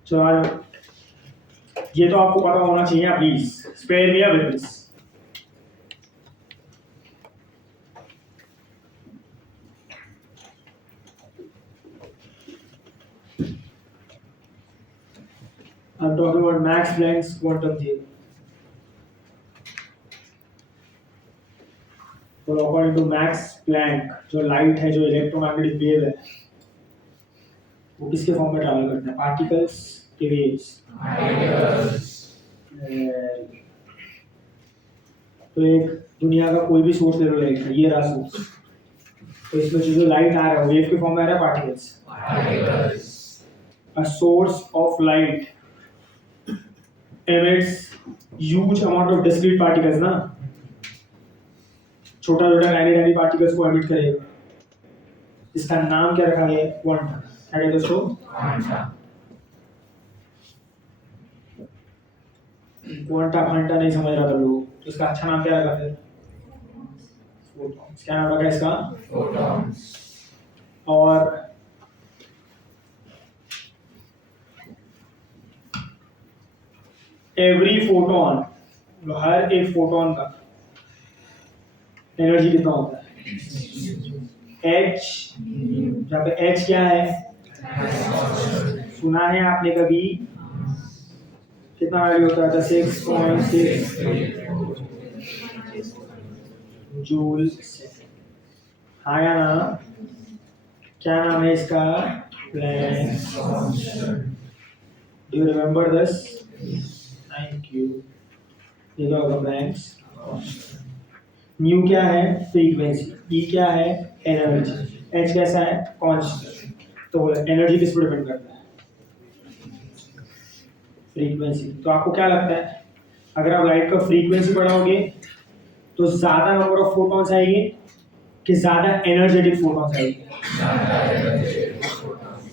चलो ये तो आपको पता होना चाहिए, please spare me with this. I'm talking about Max Planck's quantum theory. तो अकॉर्डिंग टू मैक्स प्लैंक, जो लाइट है, जो इलेक्ट्रोमैग्नेटिक वेव है, वो किसके फॉर्म में ट्रैवल करता है, पार्टिकल्स के वेव्स। तो एक दुनिया का कोई भी सोर्स ले लो लाइट का, ये रहा सोर्स, तो इसमें जो लाइट आ रहा है वेव के फॉर्म में आ रहा है, particles. A source of light emits huge amount of discrete particles ना, छोटा छोटा टाइनी पार्टिकल्स को एमिट करेगा। इसका नाम क्या रखा गया है, क्वांटा। क्या कहते हैं उसको, क्वांटा। क्वांटा फांटा नहीं समझ रहा था लोग, तो इसका अच्छा नाम क्या रखा फिर, फोटॉन्स। क्या नाम रखा इसका, फोटॉन्स। और every photon तो हर एक फोटोन का एनर्जी कितना होता है? h, जहाँ पे h क्या है? सुना है आपने कभी? कितना वैल्यू होता है? 6.6 जूल। हाँ या ना? क्या नाम है इसका? Planck's constant. Do you remember this? Thank you. ये क्या होगा? Planck's constant. न्यू क्या है? फ्रीक्वेंसी। ई क्या है? एनर्जी। एच कैसा है? कांस्टेंट। तो एनर्जी किस पर डिपेंड करता है? फ्रीक्वेंसी। तो आपको क्या लगता है, अगर आप लाइट का फ्रीक्वेंसी बढ़ाओगे तो ज्यादा नंबर ऑफ फोटॉन्स आएंगे कि ज्यादा एनर्जेटिक फोटॉन्स आएंगे?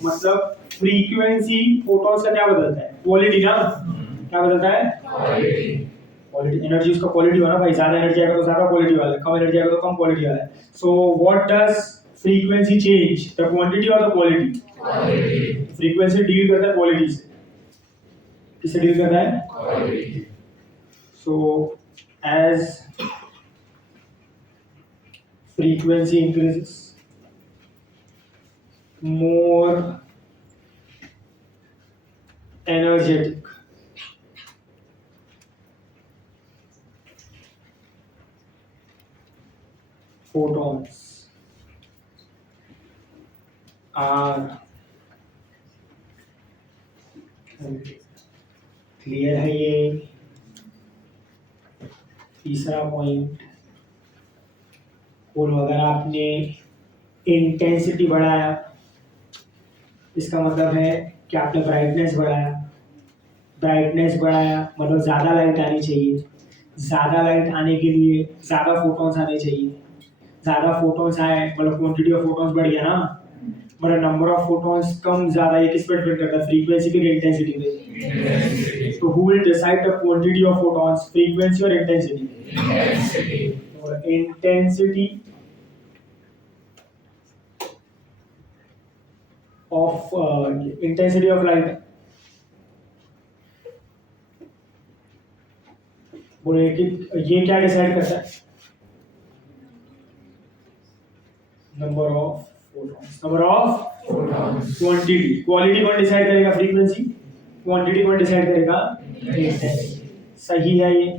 मतलब फ्रीक्वेंसी फोटॉन्स का क्या बदलता है? क्वालिटी ना? क्या बदलता है? क्वालिटी। एनर्जी उसका क्वालिटी हो ना भाई, ज्यादा एनर्जी आएगा तो ज्यादा क्वालिटी वाला है, कम एनर्जी आएगा तो कम क्वालिटी वाला है। So what does frequency change? The quantity और द क्वालिटी? फ्रीक्वेंसी डील करता है क्वालिटी से। किससे डील करता है? Quality. So as frequency increases, more energetic photons are clear है ये? तीसरा पॉइंट, और अगर आपने इंटेंसिटी बढ़ाया, इसका मतलब है कि आपने ब्राइटनेस बढ़ाया। ब्राइटनेस बढ़ाया मतलब ज़्यादा लाइट आनी चाहिए। ज़्यादा लाइट आने के लिए ज़्यादा फोटॉन्स आने चाहिए। ज़्यादा फोटॉन्स आए मतलब क्वांटिटी ऑफ फोटॉन्स बढ़ गया ना, मतलब नंबर ऑफ फोटॉन्स कम ज़्यादा ये किस पर डिपेंड करता है? फ्रीक्वेंसी पे, इंटेंसिटी पे। तो who will decide the quantity of photons? Frequency और इंटेंसिटी? और intensity of intensity of light, बोले कि ये क्या डिसाइड करता है? Number of photons. Number of quantity. Quality कौन डिसाइड करेगा? फ्रीक्वेंसी। क्वांटिटी कौन डिसाइड करेगा? इंटेंसिटी। सही है ये।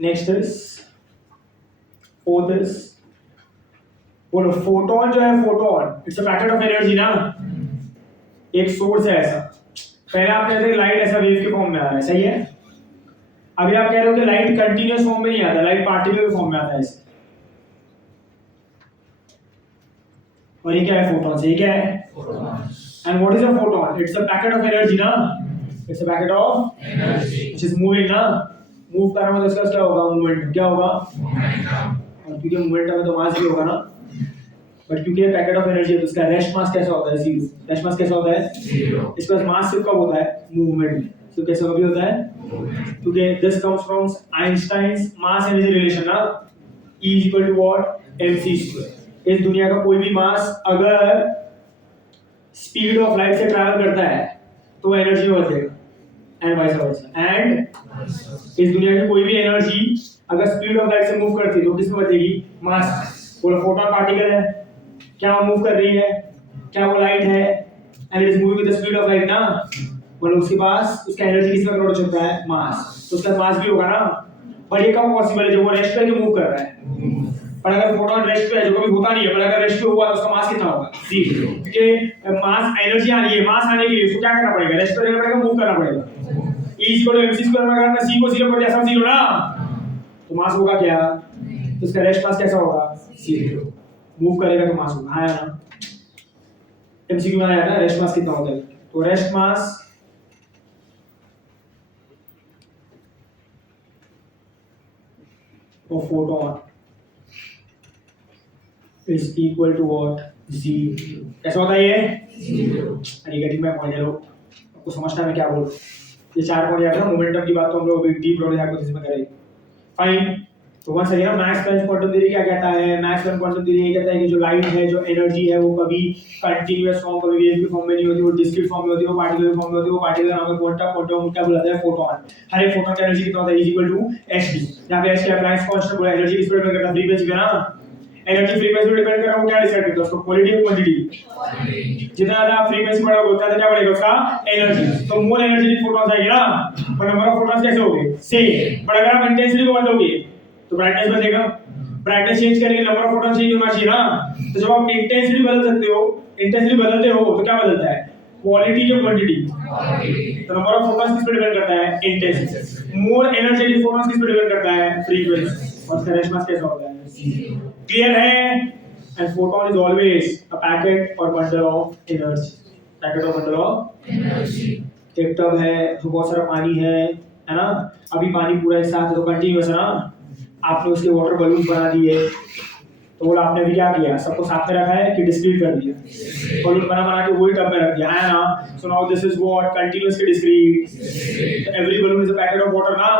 नेक्स्ट इज फोर्थ इज, बोलो फोटोन जो है, photon it's a packet of energy ना, एक सोर्स है ऐसा। पहले आप कहते थे लाइट ऐसा वेव के फॉर्म में आ रहा है, सही है। अभी आप कह रहे हो कि लाइट कंटीन्यूअस फॉर्म में नहीं आता, लाइट पार्टिकल के फॉर्म में आता है ऐसे। और ये क्या है? फोटॉन। ये क्या है? And what is a photon? It's a packet of energy ना, it's a packet of energy which is moving ना। मूव कर रहा है तो इसका क्या होगा? मूवमेंट। क्या होगा? मोमेंटम। और क्योंकि मोमेंटम है तो मास भी होगा ना, बट क्योंकि ये पैकेट ऑफ एनर्जी है तो इसका रेस्ट मास कैसा होता है? जीरो। रेस्ट मास कैसा होता है? जीरो। इसका मास सिर्फ कब होता है? मूवमेंट में। तो कैसे कभी होता है? क्योंकि this comes from Einstein's mass energy relation ना, E equal to what? mc²। इस दुनिया का कोई भी मास अगर स्पीड ऑफ लाइट से ट्रैवल करता है तो एनर्जी बढ़ेगा, एंड वाइस वर्सा। एंड इस दुनिया की कोई भी एनर्जी अगर स्पीड ऑफ लाइट से मूव करती है तो किसमें बचेगी? मास। वो फोटोन पार्टिकल है, क्या वो मूव कर रही है? क्या वो लाइट है? And it is moving with the speed of light ना, मतलब उसके पास उसका एनर्जी किसमें कन्वर्ट हो चुका है? मास। तो उसका मास भी होगा ना। पर ये कब पॉसिबल है? जब वो रेस्ट पे मूव कर रहा है। पर अगर फोटोन रेस्ट पे है, जो कभी होता नहीं है, पर अगर रेस्ट पे हुआ तो उसका मास कितना होगा? जीरो। क्योंकि मास एनर्जी आ रही है, मास आने के लिए उसको क्या करना पड़ेगा? रेस्ट पे रहना पड़ेगा, मूव करना पड़ेगा। E इक्वल टू mc² में अगर मैं c को 0 कर दिया, सब 0 ना, तो मास होगा क्या? तो इसका रेस्ट मास कैसा होगा? 0। मूव करेगा तो मास होगा। आया ना? एमसीक्यू में आया था रेस्ट मास कितना होता है? तो rest mass of photon is equal to what? 0। कैसा होता है ये? 0। नेगेटिव में पॉइंट है लोग, आपको समझना मैं क्या बोल रहा हूँ। ये चार पॉइंट याद है ना, मोमेंटम की बात तो हम लोग अभी डीप रोड हाइपोथेसिस में करेंगे। फाइन। तो वहाँ सही है। मैक्स प्लैंक क्वांटम थ्योरी क्या कहता है? मैक्स प्लैंक क्वांटम थ्योरी ये कहता है कि जो लाइट है, जो एनर्जी है, वो कभी कंटीन्यूअस फॉर्म, कभी वेव की फॉर्म में नहीं होती, वो डिस्क्रीट फॉर्म में होती है, वो पार्टिकल फॉर्म में होती है। वो पार्टिकल नाम है क्वांटम, क्वांटम क्या बुलाते हैं? फोटोन। हर एक फोटोन की एनर्जी कितना होता है? Is equal to hd। यहाँ पे h क्या प्लैंक कांस्टेंट बोला, एनर्जी किस पर डिपेंड करता है? फ्रीक्वेंसी पे ना। एनर्जी फ्रीक्वेंसी पे डिपेंड कर रहा है, वो क्या डिसाइड करता है? उसको क्वालिटी और क्वांटिटी। जितना ज्यादा फ्रीक्वेंसी बढ़ा होगा उतना क्या बढ़ेगा उसका? एनर्जी। तो मोर एनर्जेटिक फोटॉन्स आएंगे ना, पर नंबर ऑफ फोटॉन्स कैसे होंगे? सेम। पर अगर आप इंटेंसिटी को बदलोगे तो ब्राइटनेस बढ़ेगा। ब्राइटनेस चेंज करेंगे, नंबर ऑफ फोटॉन्स चेंज होना चाहिए ना। तो जब आप इंटेंसिटी बदल सकते हो, इंटेंसिटी बदलते हो तो क्या बदलता है? क्वालिटी और क्वांटिटी। तो नंबर ऑफ फोटॉन्स किस पर डिपेंड करता है? इंटेंसिटी। मोर एनर्जेटिक फोटॉन्स किस पर डिपेंड करता है? फ्रीक्वेंसी। और इसका रेशमास कैसा होता है? क्लियर है? And photon is always a packet और बंडल ऑफ एनर्जी। पैकेट और बंडल ऑफ एनर्जी। एक टब है, उसमें बहुत सारा पानी है ना? अभी पानी पूरा एक साथ तो कंटीन्यूअस है ना? आपने उसके वाटर बलून बना दिए, तो बोला आपने अभी क्या किया? सबको साथ में रखा है कि डिस्क्रीट कर दिया? बलून बना के वही टब में रख दिया है ना? So now this is what? Continuous के discrete. Every balloon is a packet of water ना?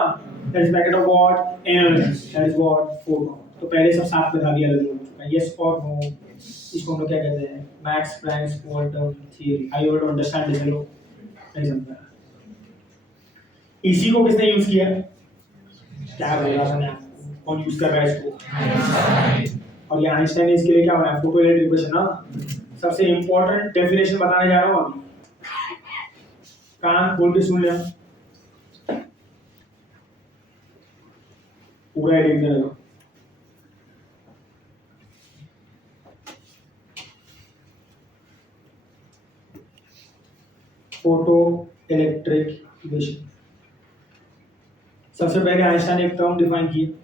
That is packet of what? Energy. That is what? Photon. तो पहले सब साथ में था, अभी अलग हो चुका है। यस और नो? इसको हम लोग क्या कहते हैं? Max Planck quantum theory. I want to understand this. Hello, नहीं समझा? इसी को किसने यूज किया? क्या बोला मैंने? कौन यूज कर रहा है इसको? और ये आइंस्टाइन ने इसके लिए क्या बनाया? फोटो इलेक्ट्रिक इक्वेशन ना। सबसे इंपॉर्टेंट डेफिनेशन बताने जा रहा हूं अभी, कान खोल के सुन लेना, पूरा लिख देना। Photo electric equation. सबसे पहले आइंस्टाइन ने एक टर्म डिफाइन की,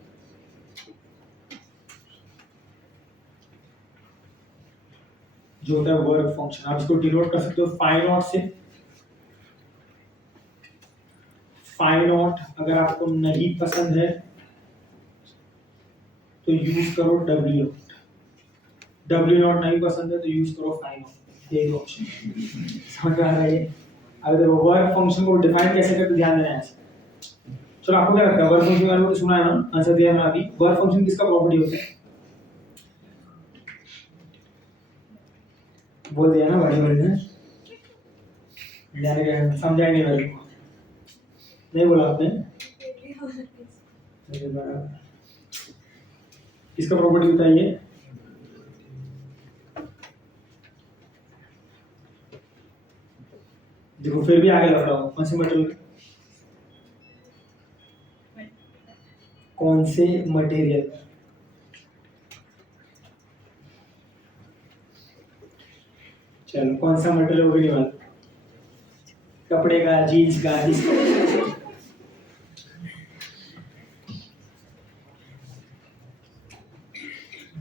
जो होता है वर्क फंक्शन। आप इसको डिनोट कर सकते हो फाई नॉट से। फाई नॉट अगर आपको नहीं पसंद है तो यूज करो डब्ल्यू नॉट। डब्ल्यू नॉट नहीं पसंद है तो यूज करो फाई नॉट। ये दो ऑप्शन समझ में आ रहा है? अगर देखो वर्क फंक्शन को डिफाइन कैसे करते ध्यान देना है। चलो आपको क्या लगता है वर्क फंक्शन का? तो सुना है ना, आंसर दिया मैंने अभी। वर्क फंक्शन किसका प्रॉपर्टी होता है? बोल दिया ना, बड़े बड़े ने समझा नहीं मेरे को। नहीं बोला आपने? किसका प्रॉपर्टी बताइए? देखो फिर भी आगे लग रहा हूँ। कौन से मटेरियल? कौन से मटेरियल? चलो कौन सा मटेरियल होगी? नहीं मालूम। कपड़े का, जीन्स का,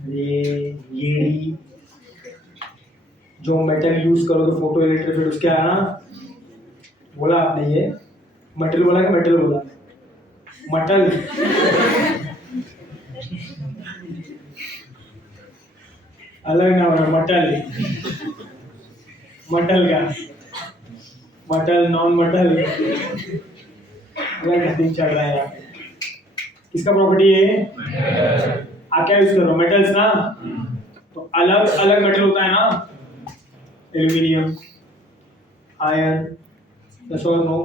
ये जो मेटल यूज करो तो फोटो इलेक्ट्रिक फिर उसके आना बोला आपने। ये मटेरियल बोला कि मेटल बोला? मटल। अलग ना होना, मटल। मटल का मटल, नॉन मटल अलग दिन चल रहा है यार। किसका प्रॉपर्टी है? आप क्या यूज कर रहे हो? मेटल्स ना। तो अलग अलग मेटल होता है ना, एल्यूमिनियम, आयरन, यस और नो?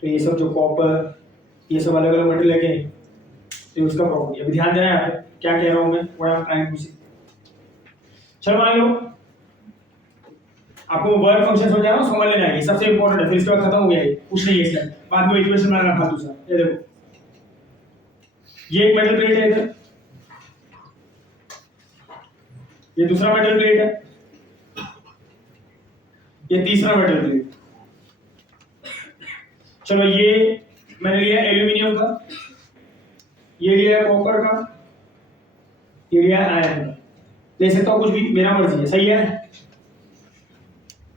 तो ये सब जो कॉपर, ये सब अलग अलग मेटल लगे, तो उसका प्रॉपर्टी। अभी ध्यान देना है क्या कह रहा हूं मैं, what I am trying to say. चलो मान लो आपको वर्क फंक्शन समझ आ रहा है, समझ लेना है, सबसे इंपॉर्टेंट है। फिर इसके बाद खत्म हो गया है, कुछ नहीं है इसका। बाद में इक्वेशन बनाना फालतू सा। ये देखो, ये एक मेटल प्लेट है इधर, ये दूसरा मेटल प्लेट है, ये तीसरा मेटल प्लेट। चलो ये मैंने लिया एल्यूमिनियम का, ये लिया कॉपर का, ये लिया आयरन का। ले सकता हूं कुछ भी, मेरा मर्जी है, सही है?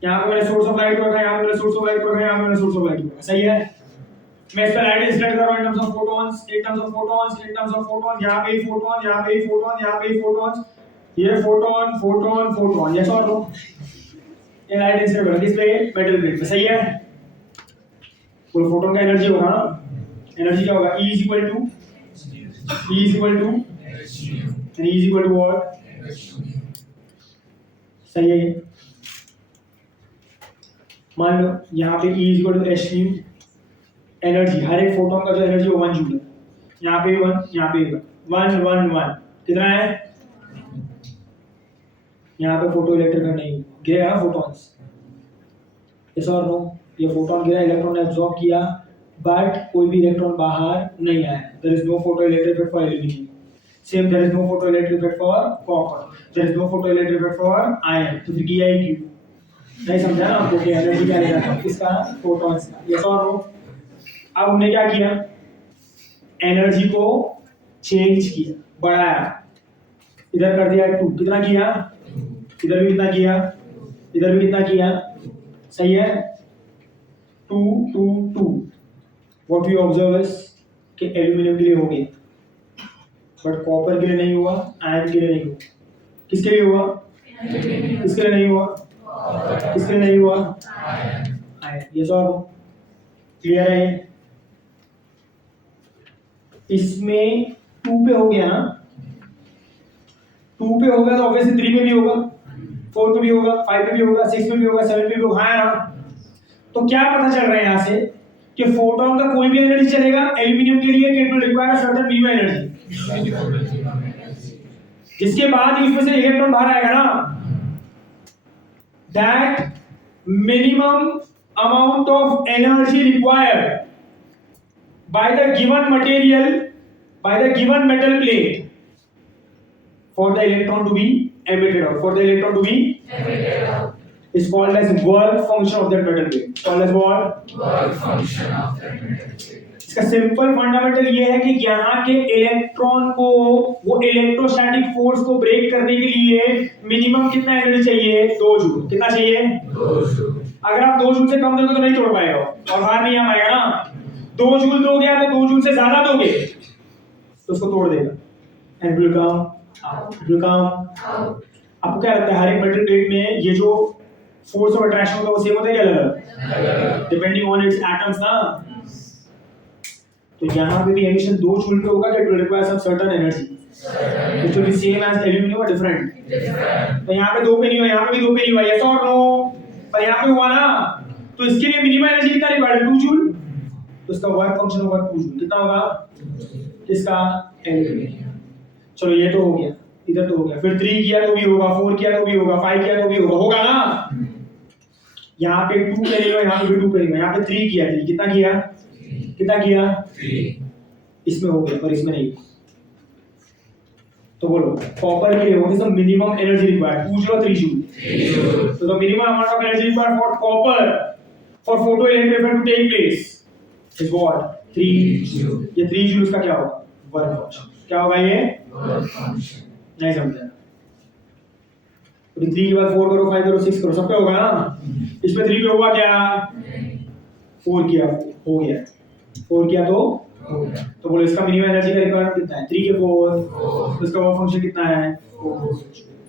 यहाँ पे मैंने सोर्स ऑफ लाइट को रखा है, यहाँ पे मैंने सोर्स ऑफ लाइट को रखा है, यहाँ पे मैंने सोर्स ऑफ लाइट को रखा है, सही है? मैं इसका लाइट सिलेक्ट कर रहा हूं इन terms of photons, in terms of photons, in terms of photons. यहाँ पे ही फोटॉन, यहाँ पे ही फोटॉन, यहाँ पे ही फोटॉन्स, ये फोटॉन फोटॉन फोटॉन। यस और नो? ये लाइट इंसिडेंट हो रहा है किस पे? मेटल प्लेट पे, सही है? फुल फोटॉन का एनर्जी होगा ना, एनर्जी क्या होगा? E is equal to E is equal to and E is equal to what? सही है। मान लो यहाँ पे E is equal to h nu, energy हर एक फोटोन का जो एनर्जी वो 1 जूल है। यहाँ पे 1, यहाँ पे 1 1 1 कितना है? यहाँ पे फोटो इलेक्ट्रिक नहीं गिरेगा ना फोटॉन्स, यस और नो? ये फोटोन गिरा, इलेक्ट्रॉन ने एब्जॉर्ब किया, बट कोई भी इलेक्ट्रॉन बाहर नहीं आया। There is no photo electric effect for aluminium. Same there is no photo electric effect for copper, there is no photo electric effect for iron. तो फिर किया ही क्यों? नहीं समझा ना आपको कि एनर्जी क्या लेना था किसका? फोटॉन्स का, यस और नो? अब हमने क्या किया? एनर्जी को चेंज किया, बढ़ाया, इधर कर दिया 2, कितना किया? इधर भी कितना किया? इधर भी कितना किया? सही है, 2 2 2। व्हाट वी ऑब्जर्व इज कि एल्यूमिनियम के लिए हो गया, बट कॉपर के लिए नहीं हुआ, आयरन के लिए नहीं हुआ। किसके लिए हुआ? किसके लिए नहीं हुआ? किसके लिए नहीं हुआ? आयरन। यस और नो? क्लियर है? इसमें 2 पे हो गया ना, 2 पे होगा तो ऑब्वियसली 3 पे भी होगा, 4 पे भी होगा, 5 पे भी होगा, 6 पे भी होगा, 7 पे भी होगा, है ना? तो क्या पता चल रहा है यहाँ से कि फोटोन का कोई भी एनर्जी चलेगा एल्यूमिनियम के लिए, it will require a certain minimum energy, जिसके बाद इसमें से इलेक्ट्रॉन बाहर आएगा ना, that minimum amount of energy required by the given material, by the given metal plate for the electron to be emitted out, for the electron to be emitted out is called as work function of that metal plate, called as what? Work function of that metal plate। इसका simple fundamental ये है कि यहाँ के electron को वो electrostatic force को break करने के लिए मिनिमम कितना एनर्जी चाहिए? 2 जूल। कितना चाहिए? 2 जूल। अगर आप 2 जूल से कम दोगे तो नहीं तोड़ पाएगा और बाहर नहीं आ पाएगा ना। 2 जूल दोगे या तो 2 जूल से ज्यादा दोगे तो उसको तोड़ देगा, and will come out, will come out. आपको क्या लगता है हर एक मेटल प्लेट में ये जो फोर्स ऑफ अट्रैक्शन होगा वो सेम होता है क्या अलग, डिपेंडिंग ऑन इट्स एटम्स ना? तो यहाँ पे भी एमिशन 2 जूल पे होगा, it will require some certain energy, it will be same as aluminium और डिफरेंट। तो यहाँ पे 2 पे नहीं हुआ, यहाँ पे भी 2 पे नहीं हुआ, यस और नो? पर यहाँ पे हुआ ना, तो इसके लिए मिनिमम एनर्जी कितना रिक्वायर्ड है? 2 जूल। तो इसका वर्क फंक्शन होगा 2 जूल। कितना होगा? किसका? एल्यूमिनियम। चलो ये तो हो गया, इधर तो हो गया। फिर 3 किया तो भी होगा, 4 किया तो भी होगा, 5 किया तो भी होगा, होगा ना? यहाँ पे 2 पे नहीं हुआ, यहाँ पे भी 2 पे नहीं हुआ, यहाँ पे 3 किया, 3 कितना किया? कितना किया? 3। इसमें हो गया पर इसमें नहीं। तो बोलो कॉपर के लिए what is the minimum energy required? 2 joule 3 joule. तो the minimum amount of energy required for copper for photoelectric effect to take place is what? 3 joule. ये 3 जूल का क्या होगा? Work function. क्या होगा ये? Work function. नहीं समझा? तो 3 के बाद 4 करो, 5 करो, 6 करो, सब पे होगा ना? इसमें 3 पे हुआ क्या? 4 किया, हो गया। 4 किया तो हो गया। तो बोलो इसका मिनिमम एनर्जी का रिक्वायरमेंट कितना है? 3 के 4। तो इसका वर्क फंक्शन कितना है? 4।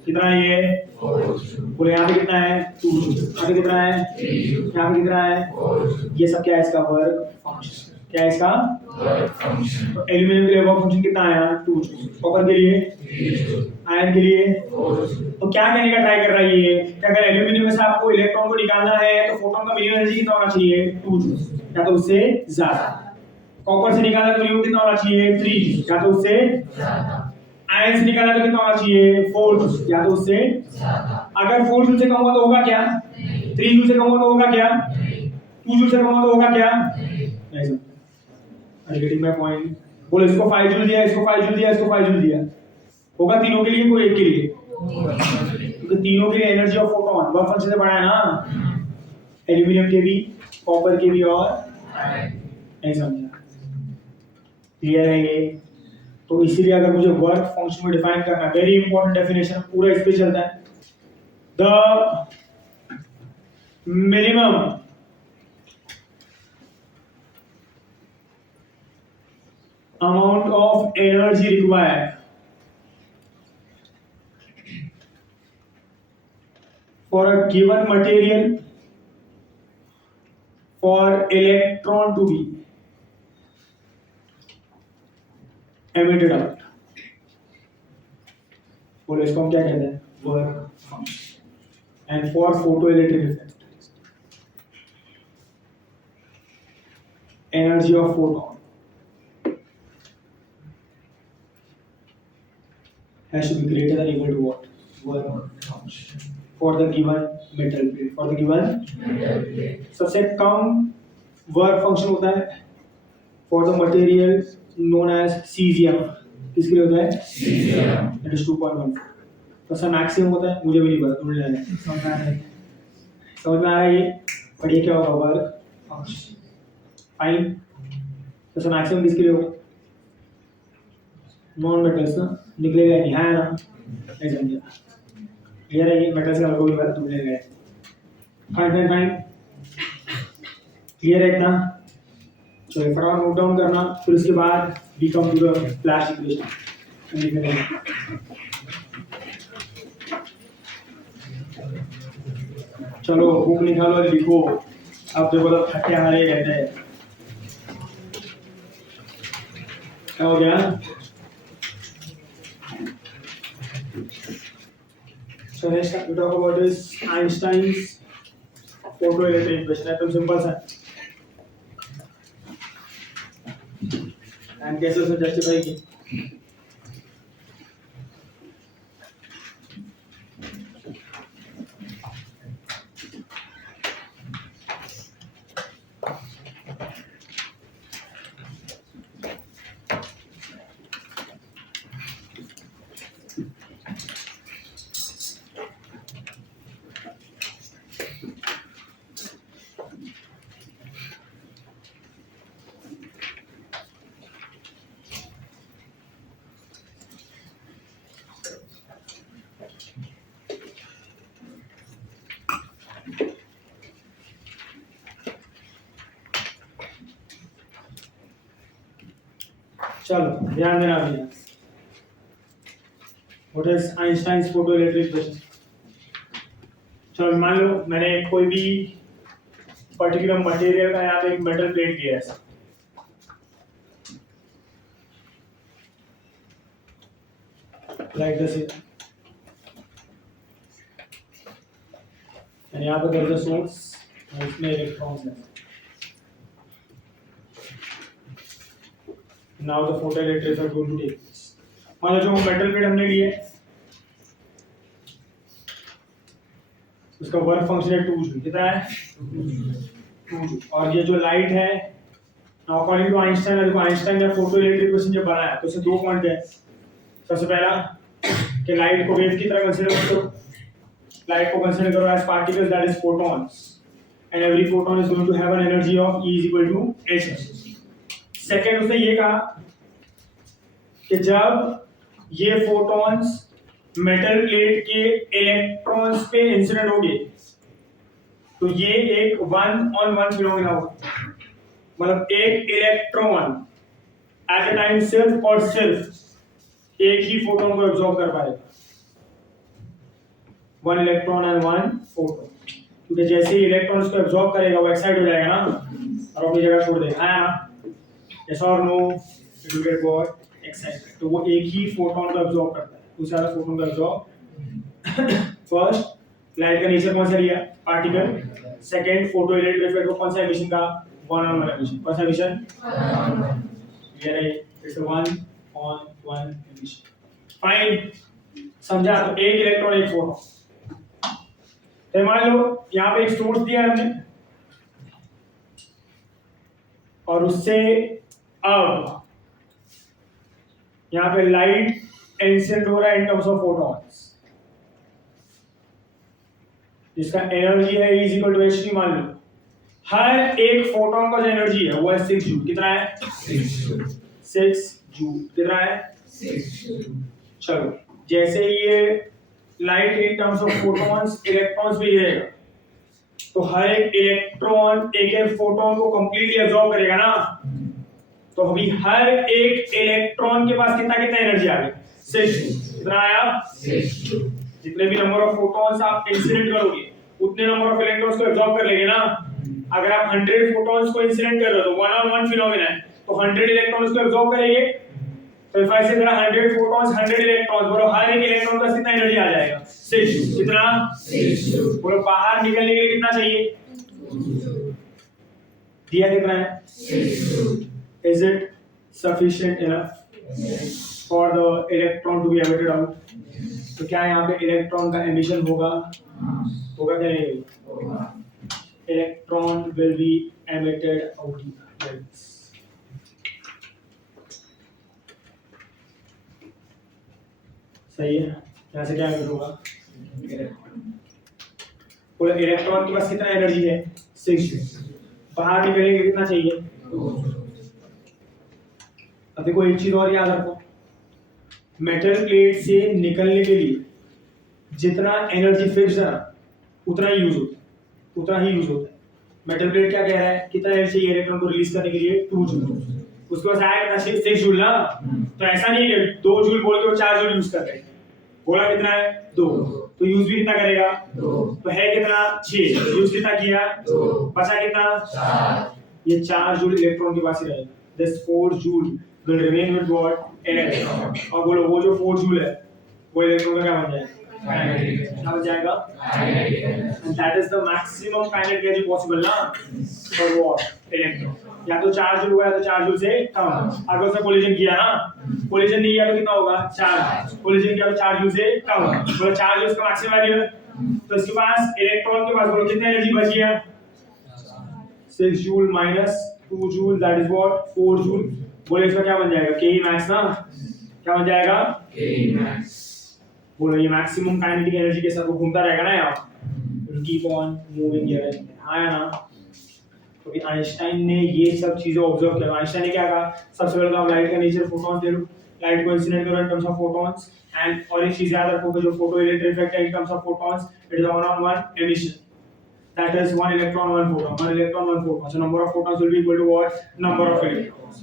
कितना है ये? 4 जूल। बोले यहाँ पे कितना है? 2 जूल। यहाँ पे कितना है? 3 जूल। यहाँ पे कितना है? 4 जूल। ये सब क्या है? इसका वर्क फंक्शन। क्या है इसका? Work function. तो एल्यूमिनियम के लिए वर्क फंक्शन कितना आया? 2 जूल। कॉपर के लिए 3 जूल। आयरन के लिए 4 जूल। तो क्या कहने का ट्राई कर रहा है ये कि अगर एल्यूमिनियम में से आपको इलेक्ट्रॉन को निकालना है तो फोटोन का मिनिमम एनर्जी कितना होना चाहिए? 2 जूल या तो उससे ज्यादा। कॉपर से निकालना तो मिनिमम कितना होना चाहिए? 3 जूल या तो उससे ज्यादा। आयरन से निकालना तो कितना होना चाहिए? 4 जूल या तो उससे ज्यादा। अगर 4 जूल से कम हुआ तो होगा क्या? 3 जूल से कम हुआ तो होगा क्या? 2 जूल से कम हुआ तो होगा क्या? नहीं। Are you getting my point? बोलो इसको 5 जूल दिया, इसको 5 जूल दिया, इसको 5 जूल दिया, होगा तीनों के लिए कोई एक के लिए? क्योंकि तीनों के लिए energy of photon work function से बड़ा है ना, एल्यूमिनियम के भी, कॉपर के भी और नहीं समझा? क्लियर है ये? तो इसीलिए अगर मुझे वर्क फंक्शन को डिफाइन करना, वेरी इंपॉर्टेंट डेफिनेशन पूरा इस पे चलता है। The minimum amount of energy required for a given material for electron to be emitted out. बोलो इसको हम क्या कहते हैं? Work function. And for photoelectric effect, energy of photon has to be greater than equal to what? Work function. For the given metal plate. For the given metal plate. सबसे कम work function होता है for the material known as cesium. किसके लिए होता है? cesium. That is 2.14. तो sir maximum होता है, मुझे भी नहीं पता, तुम्हें जाना है. समझ में आ रहा है ये? और ये क्या होगा? Work function. फाइन. तो सर मैक्सिमम किसके लिए होगा? नॉन मेटल्स ना, निकलेगा नहीं है ना, नहीं समझा? क्लियर है? ये मेटल्स का कोई बात तुमने गए. Fine fine fine. क्लियर है इतना? चलो फटाफट नोट डाउन करना, फिर उसके बाद we come to the flash equation. चलो बुक निकालो, लिखो. अब देखो तो थके हारे रहते हैं. क्या हो गया? So next we talk about is Einstein's photoelectric equation. एकदम सिंपल सा. एंड कैसे उसे जस्टिफाई की? चलो ध्यान देना भैया. What is Einstein's photoelectric equation? चलो मान लो मैंने कोई भी पर्टिकुलर मटेरियल का यहाँ पे एक मेटल प्लेट दिया है ऐसा. Like this. एंड यहाँ पे देयर इज अ सोर्स और इसमें इलेक्ट्रॉन्स हैं. Now the photoelectrics are going to take place. मान लो जो मेटल प्लेट हमने ली है उसका वर्क फंक्शन है 2 जूल. कितना है? 2 जूल. और ये जो लाइट है, अकॉर्डिंग टू आइंस्टाइन, देखो आइंस्टाइन ने फोटोइलेक्ट्रिक इक्वेशन जब बनाया तो इससे 2 पॉइंट है. सबसे पहला कि लाइट को वेव की तरह कंसीडर करो. लाइट को कंसीडर करो as particles, that is photons, and every photon is going to have an energy of E is equal to h. Second उसने ये कहा कि जब ये फोटॉन्स मेटल प्लेट के इलेक्ट्रॉन्स पे इंसिडेंट होंगे तो ये एक 1-on-1 फिनोमेना होगा. मतलब एक इलेक्ट्रॉन एट अ टाइम सिर्फ और सिर्फ एक ही फोटोन को एब्जॉर्ब कर पाएगा. 1 इलेक्ट्रॉन एंड 1 फोटोन. क्योंकि जैसे ही इलेक्ट्रॉन उसको एब्जॉर्ब करेगा वो एक्साइट हो जाएगा ना और अपनी जगह छोड़ देगा, है ना? Yes or no? It will get what? Excited. तो वो एक ही फोटोन को एब्जॉर्ब करता है. दूसरा वाला फोटोन को एब्जॉर्ब. फर्स्ट लाइट का नेचर कौन सा लिया? पार्टिकल. सेकंड फोटोइलेक्ट्रिक इफेक्ट को कौन सा एमिशन का? 1-on-1 emission. कौन सा एमिशन? 1-on-1. ये रही. It's 1-on-1 emission. फाइन. समझा? तो एक इलेक्ट्रॉन एक फोटोन. तो मान लो यहाँ पे एक सोर्स दिया हमने और उससे अब यहाँ पे लाइट इंसिडेंट हो रहा है इन टर्म्स ऑफ फोटॉन्स, जिसका एनर्जी है E इक्वल टू h. मान लो हर एक फोटोन का जो एनर्जी है वो है 6 जूल. कितना है? 6 जूल. कितना है? 6 जूल. चलो जैसे ये light in terms of photons electrons भी गिरेगा तो हर एक इलेक्ट्रॉन एक एक फोटोन को कंप्लीटली एब्जॉर्ब करेगा ना. तो अभी हर एक इलेक्ट्रॉन के पास कितना कितना एनर्जी आ गई? 6 जूल. कितना आया? 6 जूल. जितने भी नंबर ऑफ फोटॉन्स आप इंसिडेंट करोगे उतने नंबर ऑफ इलेक्ट्रॉन्स को एब्जॉर्ब कर लेंगे ना. अगर आप 100 फोटॉन्स को इंसिडेंट कर रहे हो तो 1-on-1 फिनोमेना है तो 100 इलेक्ट्रॉन्स को एब्जॉर्ब करेंगे. तो इफ आई से तेरा 100 फोटॉन्स 100 इलेक्ट्रॉन्स, बोलो हर एक इलेक्ट्रॉन का कितना एनर्जी आ जाएगा? 6 जूल। कितना? 6 जूल। बोलो बाहर निकलने के लिए कितना चाहिए? 2 जूल। दिया कितना है? 6 joule. Is it sufficient enough for the electron to be emitted out? तो क्या यहाँ पे इलेक्ट्रॉन का एमिशन होगा? होगा क्या नहीं होगा? Electron will be emitted out. सही है। यहाँ से क्या एमिट होगा? बोलो इलेक्ट्रॉन के पास कितना एनर्जी है? 6 जूल। बाहर निकलेंगे कितना चाहिए? 2 जूल। अब देखो एक चीज और याद रखो, मेटल प्लेट से निकलने के लिए जितना एनर्जी फिक्स है उतना ही यूज होता है। मेटल प्लेट क्या कह रहा है? कितना एनर्जी चाहिए इलेक्ट्रॉन को रिलीज करने के लिए? 2 जूल। उसके पास आया कितना? 6 जूल ना। तो ऐसा नहीं है 2 जूल बोल के वो 4 जूल यूज कर रहे हैं। बोला कितना है? 2। तो यूज भी कितना करेगा? 2। तो है कितना? 6। यूज कितना किया? 2। बचा कितना? 4। ये 4 जूल इलेक्ट्रॉन के पास ही रहेगा। This 4 joule will remain with what? Electron. और बोलो वो जो 4 जूल है वो इलेक्ट्रॉन का क्या बन जाएगा? क्या बन जाएगा? And that is the maximum kinetic energy possible ना for what? Electron. या तो 4 जूल हुआ या तो 4 जूल से कम। अगर उसने कोलिजन किया ना, कोलिजन नहीं किया तो कितना होगा? 4। कोलिजन किया तो 4 जूल से कम। बोलो 4 जूल का मैक्सिमम वैल्यू है। तो इसके पास इलेक्ट्रॉन के पास बोलो कितना एनर्जी बच गया? 6 joule minus 2 joule, that is what? 4 joule. बोले इसका क्या बन जाएगा? के मैक्स ना। क्या बन जाएगा? के मैक्स। बोलो ये मैक्सिमम काइनेटिक एनर्जी के साथ वो घूमता रहेगा ना यार, कीप ऑन मूविंग हियर। आया ना? क्योंकि आइंस्टाइन ने ये सब चीजें ऑब्जर्व किया। आइंस्टाइन ने क्या कहा? सबसे पहले तो आप लाइट का नेचर, फोटॉन्स ले लो, लाइट को इंसिडेंट करो इन टर्म्स ऑफ फोटॉन्स, एंड और एक चीज याद रखो कि जो फोटो इलेक्ट्रिक इफेक्ट है इन terms of photons, it is one on one emission. That is 1 electron 1 photon, 1 electron 1 photon. So number of photons will be equal to what? Number of electrons.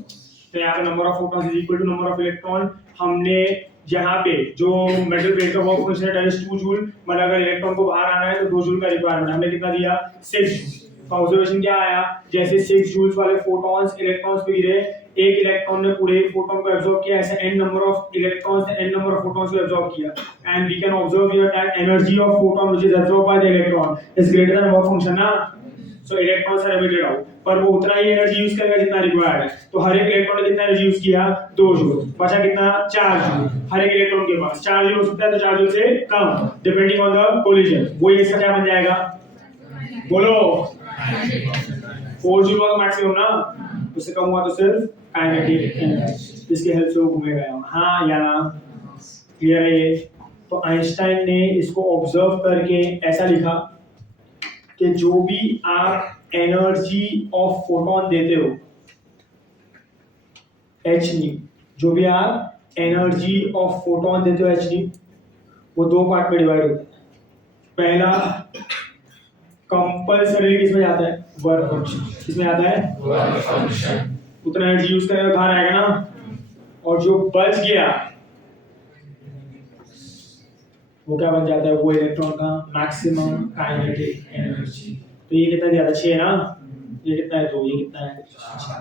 तो यहाँ पे number of photons is equal to number of electron. हमने यहाँ पे जो metal plate का work function है that is 2 joule, मतलब अगर इलेक्ट्रॉन को बाहर आना है तो 2 जूल का रिक्वायरमेंट। हमने कितना दिया? 6 जूल। तो ऑब्जर्वेशन क्या आया? जैसे 6 जूल्स वाले फोटॉन्स इलेक्ट्रॉन्स पे गिरे, एक इलेक्ट्रॉन ने पूरे फोटोन को एब्जॉर्ब किया, ऐसे n नंबर ऑफ इलेक्ट्रॉन्स ने n नंबर ऑफ फोटॉन्स को एब्जॉर्ब किया, and we can observe here that energy of photon which is absorb by the electron is greater than work function ना। So electrons are emitted out, पर वो उतना ही energy use करेगा जितना required है। तो हर एक इलेक्ट्रॉन ने कितना एनर्जी यूज किया? 2 जूल। बचा कितना? 4 जूल। हर एक इलेक्ट्रॉन के पास 4 जूल हो सकता है तो 4 जूल से कम, डिपेंडिंग ऑन द कोलिजन। वो ये इसका क्या बन जाएगा? बोलो 4 जूल का मैक्सिमम ना, उससे कम हुआ तो सिर्फ काइनेटिक एनर्जी, इसके हेल्प से वो घूमेगा यहाँ। हाँ या ना? क्लियर है ये? तो आइंस्टाइन ने इसको ऑब्जर्व करके ऐसा लिखा कि जो भी आप एनर्जी ऑफ फोटोन देते हो h न्यू, जो भी आप एनर्जी ऑफ फोटोन देते हो h न्यू, वो 2 पार्ट में डिवाइड होता है। पहला कंपल्सरी किसमें जाता है? Work function. किसमें आता है? Work function. उतना एनर्जी यूज करेगा बाहर आएगा ना, और जो बच गया वो क्या बन जाता है? वो इलेक्ट्रॉन का मैक्सिमम काइनेटिक एनर्जी। तो ये कितना दिया था? 6 ना। ये कितना है? 2। ये कितना है? 4।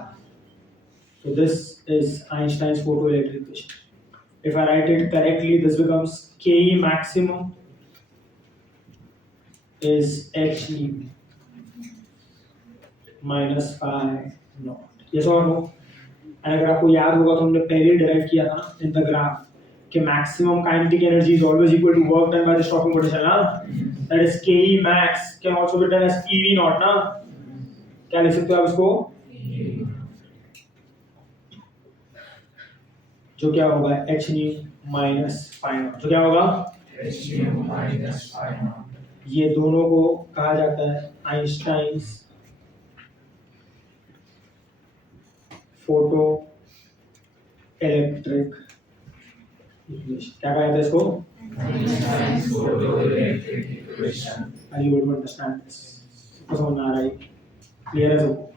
तो this is Einstein's photoelectric equation. If I right it correctly, this becomes के maximum is h nu minus phi naught. Yes or no? अगर आपको याद होगा तो हमने पहले डिराइव किया था इन द ग्राफ कि maximum kinetic energy is always equal to work done by the stopping potential ना, that is K max can also be written as pv naught ना। क्या लिख सकते हो आप इसको? जो क्या होगा? h nu minus phi naught। जो क्या होगा? h nu minus phi naught। ये दोनों को कहा जाता है आइंस्टाइन्स फोटो इलेक्ट्रिक इक्वेशन। क्या कहा जाता है इसको? Einstein's photo electric equation. Are you able to understand this? समझ में आ रहा है? क्लियर है सब?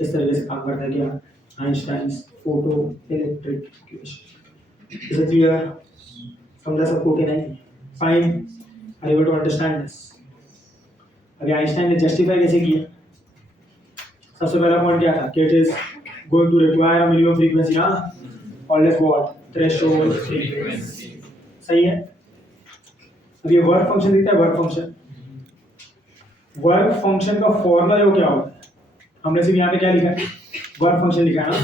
इस तरीके से काम करता है क्या? Einstein's photo electric equation. Is it clear? समझा सबको कि नहीं? Fine. Are you able to understand this? अभी आइंस्टाइन ने जस्टिफाई कैसे किया? सबसे पहला पॉइंट क्या था? कि it is going to require a minimum frequency ना। Called as what threshold frequency. सही है। अब ये वर्क फंक्शन दिखता है, वर्क फंक्शन, वर्क फंक्शन का फॉर्मूला जो क्या होता है, हमने सिर्फ यहाँ पे क्या लिखा है, वर्क फंक्शन लिखा है ना।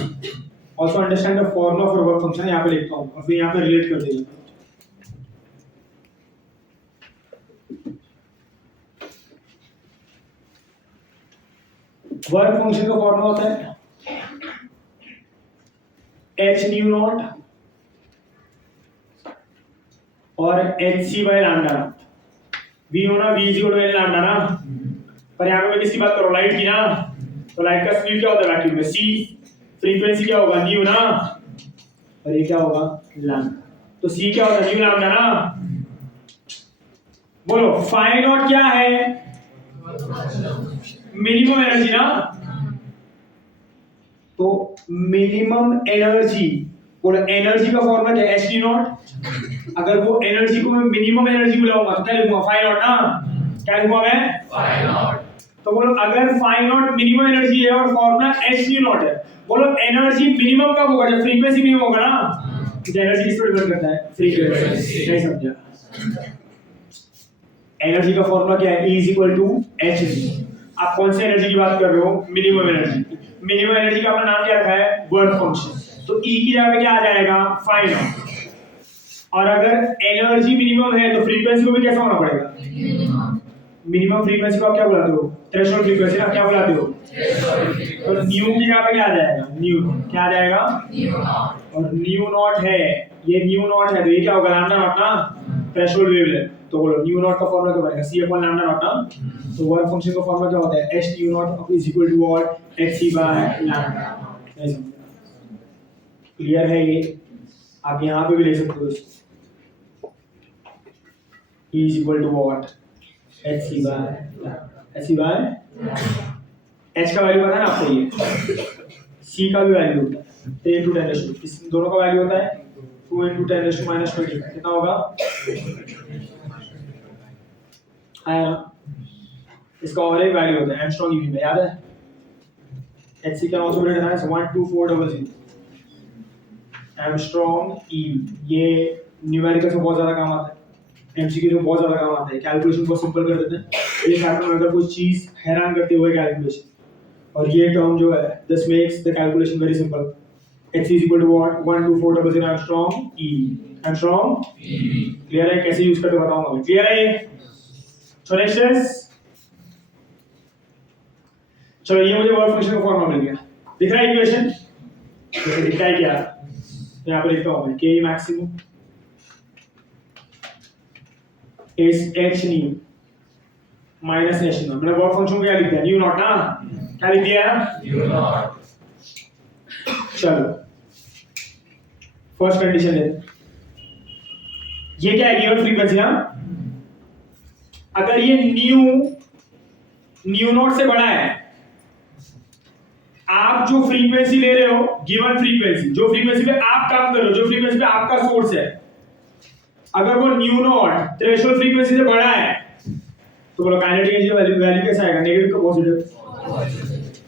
Also understand the formula for work function, यहाँ पे लिखता हूँ और फिर यहाँ पे रिलेट कर देगा। वर्क फंक्शन का फॉर्मूला होता है एच न्यू नॉट और H C by lambda naught. V हो ना, V is equal to L lambda ना, पर यहाँ पे मैं किसकी बात कर रहा हूँ, लाइट की ना। तो लाइट का स्पीड क्या होता है वैक्यूम में, सी, फ्रीक्वेंसी क्या होगा न्यू ना, और ये क्या होगा लैम्डा। तो सी क्या होता है न्यू लैम्डा ना। बोलो फाई नॉट क्या है, मिनिमम एनर्जी ना। तो मिनिमम एनर्जी, बोलो एनर्जी का फॉर्मूला क्या है, एच टी नॉट। अगर वो एनर्जी को मैं मिनिमम एनर्जी बुलाऊंगा तो क्या लिखूंगा, फाई नॉट ना। क्या लिखूंगा मैं, फाई नॉट। तो बोलो अगर फाई नॉट मिनिमम एनर्जी है और फॉर्मूला एच टी नॉट है, बोलो एनर्जी मिनिमम कब होगा, जब फ्रीक्वेंसी मिनिमम होगा ना। तो एनर्जी किस पर डिपेंड करता है, फ्रीक्वेंसी। नहीं समझा। एनर्जी का फॉर्मूला क्या है, E is equal to H G. आप कौन सी एनर्जी की बात कर रहे हो, मिनिमम एनर्जी। मिनिमम एनर्जी का अपना नाम क्या रखा है, वर्क फंक्शन। तो E की जगह पे क्या आ जाएगा, फाई नॉट। और अगर एनर्जी मिनिमम है तो फ्रीक्वेंसी को भी कैसा होना पड़ेगा, मिनिमम फ्रीक्वेंसी को आप क्या बुलाते हो, थ्रेशोल्ड फ्रीक्वेंसी। आप क्या बुलाते हो, तो न्यू की जगह पे क्या आ जाएगा, न्यू। क्या आ जाएगा, और न्यू नॉट है, ये न्यू नॉट है तो ये क्या होगा, लैम्डा नॉट ना, थ्रेशोल्ड वेवलेंथ। तो बोलो न्यू नॉट का फॉर्मूला क्या बनेगा, सी अपॉन लैम्डा नॉट ना। तो वर्क फंक्शन का फॉर्मूला क्या होता है, H nu naught is equal to what, H C by lambda. Clear है ये, आप यहाँ पे भी ले सकते हो इसको, E is equal to what, H C by H C by H का वैल्यू पता है ना आपको, ये सी का भी वैल्यू होता है 10 टू 10, इस दोनों का वैल्यू होता है 2 into 10 to minus 20। कितना होगा, आया। इसका और एक वैल्यू होता है एंगस्ट्रॉम ईवी में, याद है। H C can also be written as 12400 angstrom eV. ये न्यूमेरिकल में बहुत ज्यादा काम आता है, एमसीक्यू में बहुत ज्यादा काम आता है, कैलकुलेशन बहुत सिंपल कर देते हैं। एक हाथ में अगर कोई चीज हैरान करते हुए कैलकुलेशन, और ये टर्म जो है this makes the calculation very simple. H is equal to what, 12400 angstrom EV, angstrom EV. Clear है, कैसे यूज करते बताऊंगा मैं, क्लियर है। सो नेक्स्ट, चलो ये मुझे वर्क फंक्शन का फॉर्मूला मिल गया, दिख रहा है इक्वेशन, जैसे दिखता है क्या, यहाँ पे लिखता हूँ मैं, के maximum is H new minus H not. मैंने वर्क फंक्शन को क्या लिख दिया, न्यू नॉट ना, क्या लिख दिया, न्यू नॉट। चलो फर्स्ट कंडीशन ले, ये क्या है, गिवन फ्रीक्वेंसी ना। अगर ये न्यू नॉट से बड़ा है, आप जो फ्रीक्वेंसी ले रहे हो, गिवन फ्रीक्वेंसी, जो फ्रीक्वेंसी पे आप काम कर रहे हो, जो फ्रीक्वेंसी पे आपका सोर्स है, अगर वो न्यू नॉट थ्रेशोल्ड फ्रीक्वेंसी से बड़ा है, तो बोलो काइनेटिक एनर्जी वैल्यू कैसा आएगा, नेगेटिव का पॉजिटिव।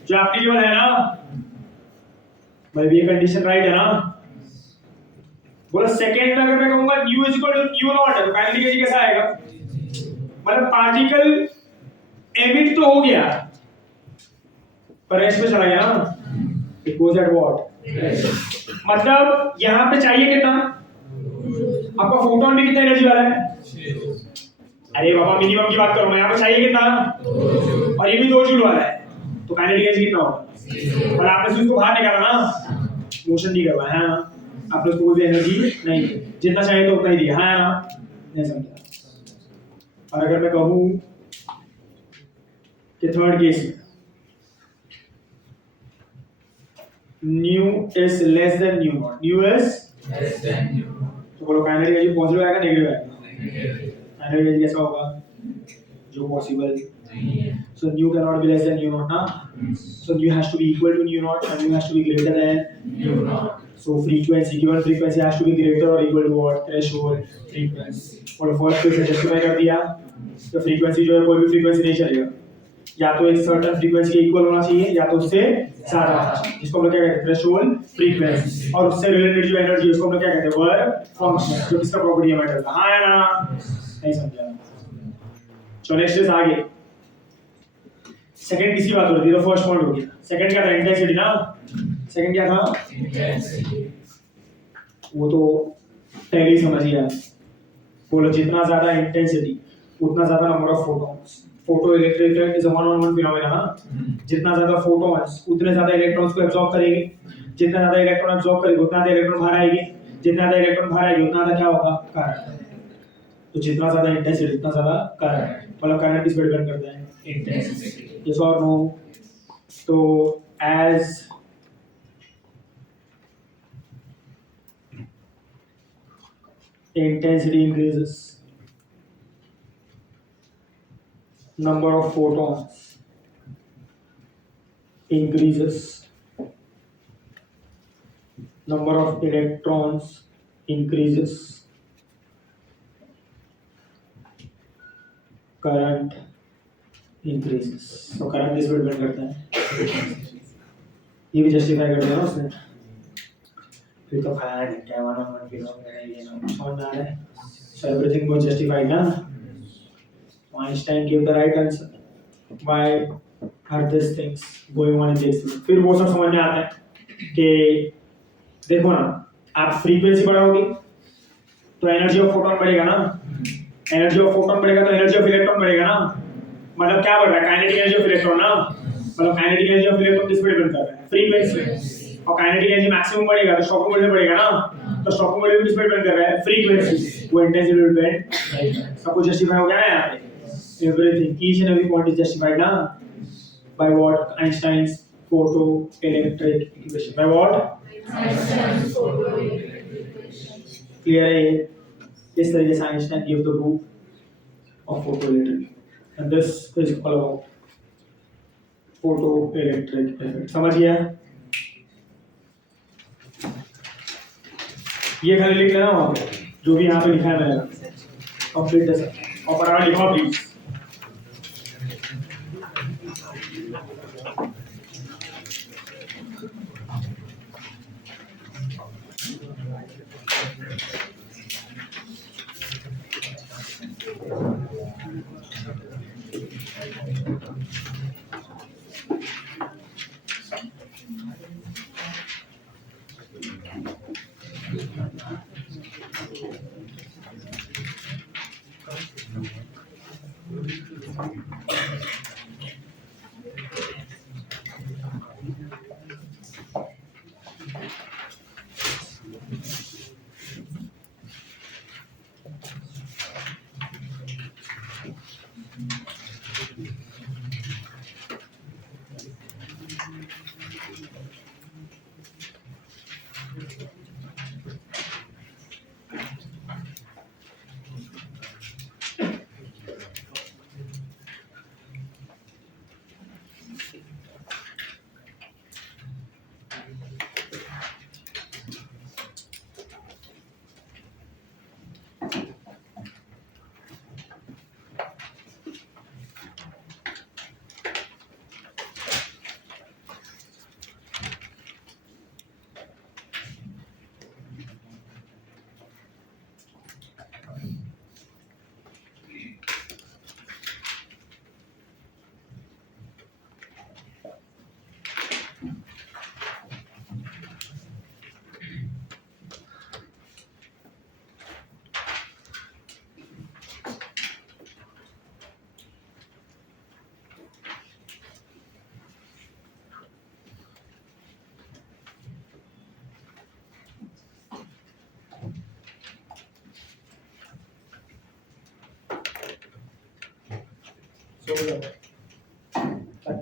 जो एप्लीकेबल है ना भाई, ये कंडीशन राइट है ना। बोलो सेकेंड में अगर मैं कहूंगा nu is equal to nu naught है, तो काइनेटिक एनर्जी कैसा आएगा, मतलब पार्टिकल एमिट तो हो गया पर रेस्ट पे चला गया ना, इट गोज एट व्हाट, मतलब यहां पे चाहिए कितना, आपका फोटोन भी कितना एनर्जी वाला है, अरे बाबा मिनिमम की बात करो मैं, यहाँ पे चाहिए कितना, और ये भी 2 जूल वाला है, तो काइनेटिक एनर्जी कितना होगा। और आपने उसको बाहर निकाला ना, मोशन नहीं करवाया है ना, आपने उसको कोई भी एनर्जी नहीं दी, जितना चाहिए तो उतना ही दिया है ना, नहीं समझा। और अगर मैं कहूँ कि थर्ड केस में new is less than new not, new is less than new not, तो बोलो काइनेटिक एनर्जी पॉजिटिव आएगा नेगेटिव आएगा, काइनेटिक एनर्जी कैसा होगा, जो पॉसिबल नहीं है। So nu cannot be less than nu naught ना, so nu has to be equal to nu naught and nu has to be greater than nu naught. So frequency, given frequency has to be greater or equal to what, threshold frequency। और first case में justify कर दिया, तो frequency जो है कोई भी frequency नहीं चलेगा, या तो एक सर्टेन फ्रीक्वेंसी के इक्वल होना चाहिए या तो उससे ज्यादा होना चाहिए, जिसको हम लोग क्या कहते हैं थ्रेशोल्ड फ्रीक्वेंसी। और उससे रिलेटेड जो एनर्जी है उसको हम लोग क्या कहते हैं वर्क फंक्शन, जो किसका प्रॉपर्टी है मैटर का। हाँ या ना? नहीं समझा? चलो नेक्स्ट इज आगे। सेकंड किसी बात हो रही थी, तो फर्स्ट पॉइंट हो गया। सेकंड क्या था? इंटेंसिटी ना। सेकंड क्या था? इंटेंसिटी। वो तो पहले ही समझ गया। बोलो जितना ज्यादा इंटेंसिटी उतना ज्यादा number of photons. Photo electric current is a one on one phenomena. जितना ज्यादा फोटॉन्स उतने ज्यादा इलेक्ट्रॉन्स को एब्जॉर्ब करेंगे, जितना ज्यादा इलेक्ट्रॉन एब्जॉर्ब करेंगे उतना ज्यादा इलेक्ट्रॉन बाहर आएंगे, जितना ज्यादा इलेक्ट्रॉन बाहर आएंगे उतना ज्यादा क्या होगा? करंट। तो जितना ज्यादा इंटेंसिटी उतना ज्यादा करंट, मतलब करंट इस पर डिपेंड करता है इंटेंसिटी। यस और नो? तो as intensity increases, number of photons increases, number of electrons increases, current increases। तो करंट इस पर डिपेंड करता है। ये भी जस्टिफाई कर दिया ना उसने। फिर तो खाया है क्या वन ऑन वन फिनोमेना ये ना समझ में आ रहा है। सो एवरीथिंग वाज जस्टिफाइड ना। Einstein gave the right answer. Why are these things going on in this? फिर वो सब समझ में आता है कि देखो ना, आप फ्रीक्वेंसी बढ़ाओगे तो एनर्जी ऑफ फोटोन बढ़ेगा ना, एनर्जी ऑफ फोटोन बढ़ेगा तो एनर्जी ऑफ इलेक्ट्रॉन बढ़ेगा ना। मतलब क्या बढ़ रहा है? काइनेटिक एनर्जी ऑफ इलेक्ट्रॉन ना। मतलब काइनेटिक एनर्जी ऑफ इलेक्ट्रॉन किस पे डिपेंड कर रहा है? फ्रीक्वेंसी। और काइनेटिक एनर्जी मैक्सिमम बढ़ेगा तो शॉकिंग वोल्टेज बढ़ेगा ना। तो शॉकिंग वोल्टेज किस पे डिपेंड कर रहा है? फ्रीक्वेंसी। वो इंटेंसिटी पे डिपेंड। सब कुछ जस्टिफाई हो गया है यहाँ पे। Everything, each and every point is justified now by what? Einstein's photoelectric equation. By what? Einstein's photoelectric equation. Clear है ये? इस तरीके से Einstein gave the proof of photoelectric, and this is all about photoelectric effect. समझ गया? ये खाली लिख लेना वहाँ पे, जो भी यहाँ पे लिखा है मैंने। कंप्लीट है सर। और पराठा लिखो प्लीज।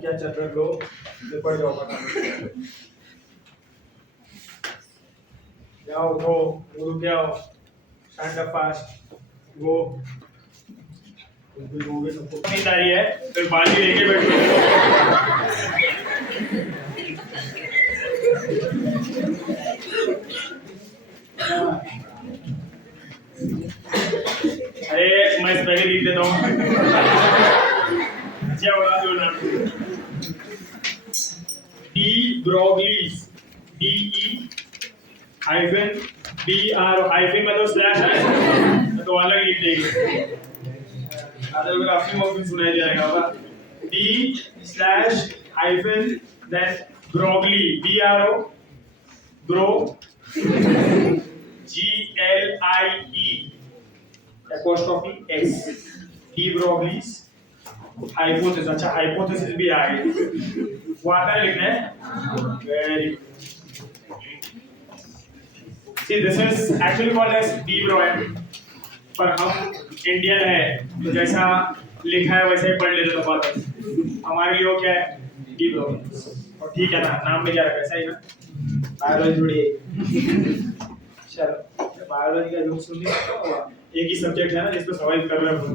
क्या चल रहा लो ऊपर जाओ जाओ उठो उठ जाओ स्टैंड अप फास्ट गो लोगे सबको नींद आ रही है फिर बाल्टी लेके बैठो अरे मैं पहले लिख देता हूँ क्या बोला दो ना D Broglie's DE hyphen BR hyphen मतलब स्लैश है तो अलग लिख देंगे अदरग्राफी में भी सुनाई दे रहेगा होगा D/ hyphen then Broglie BRO ग्रो GLIE apostrophe S D Broglie's hypothesis अच्छा हाइपोथेसिस भी आ गई वो आता है लिखना है very See, this is actually called as D Broglie, पर हम इंडियन है तो जैसा लिखा है वैसे ही पढ़ लेते तो बात है हमारे लिए वो क्या है डी ब्रोगली और ठीक है ना नाम में क्या रखा है सही ना बायोलॉजी जुड़ी है चलो बायोलॉजी का जो सुन लिया एक ही सब्जेक्ट है ना जिसको सर्वाइव कर रहे हो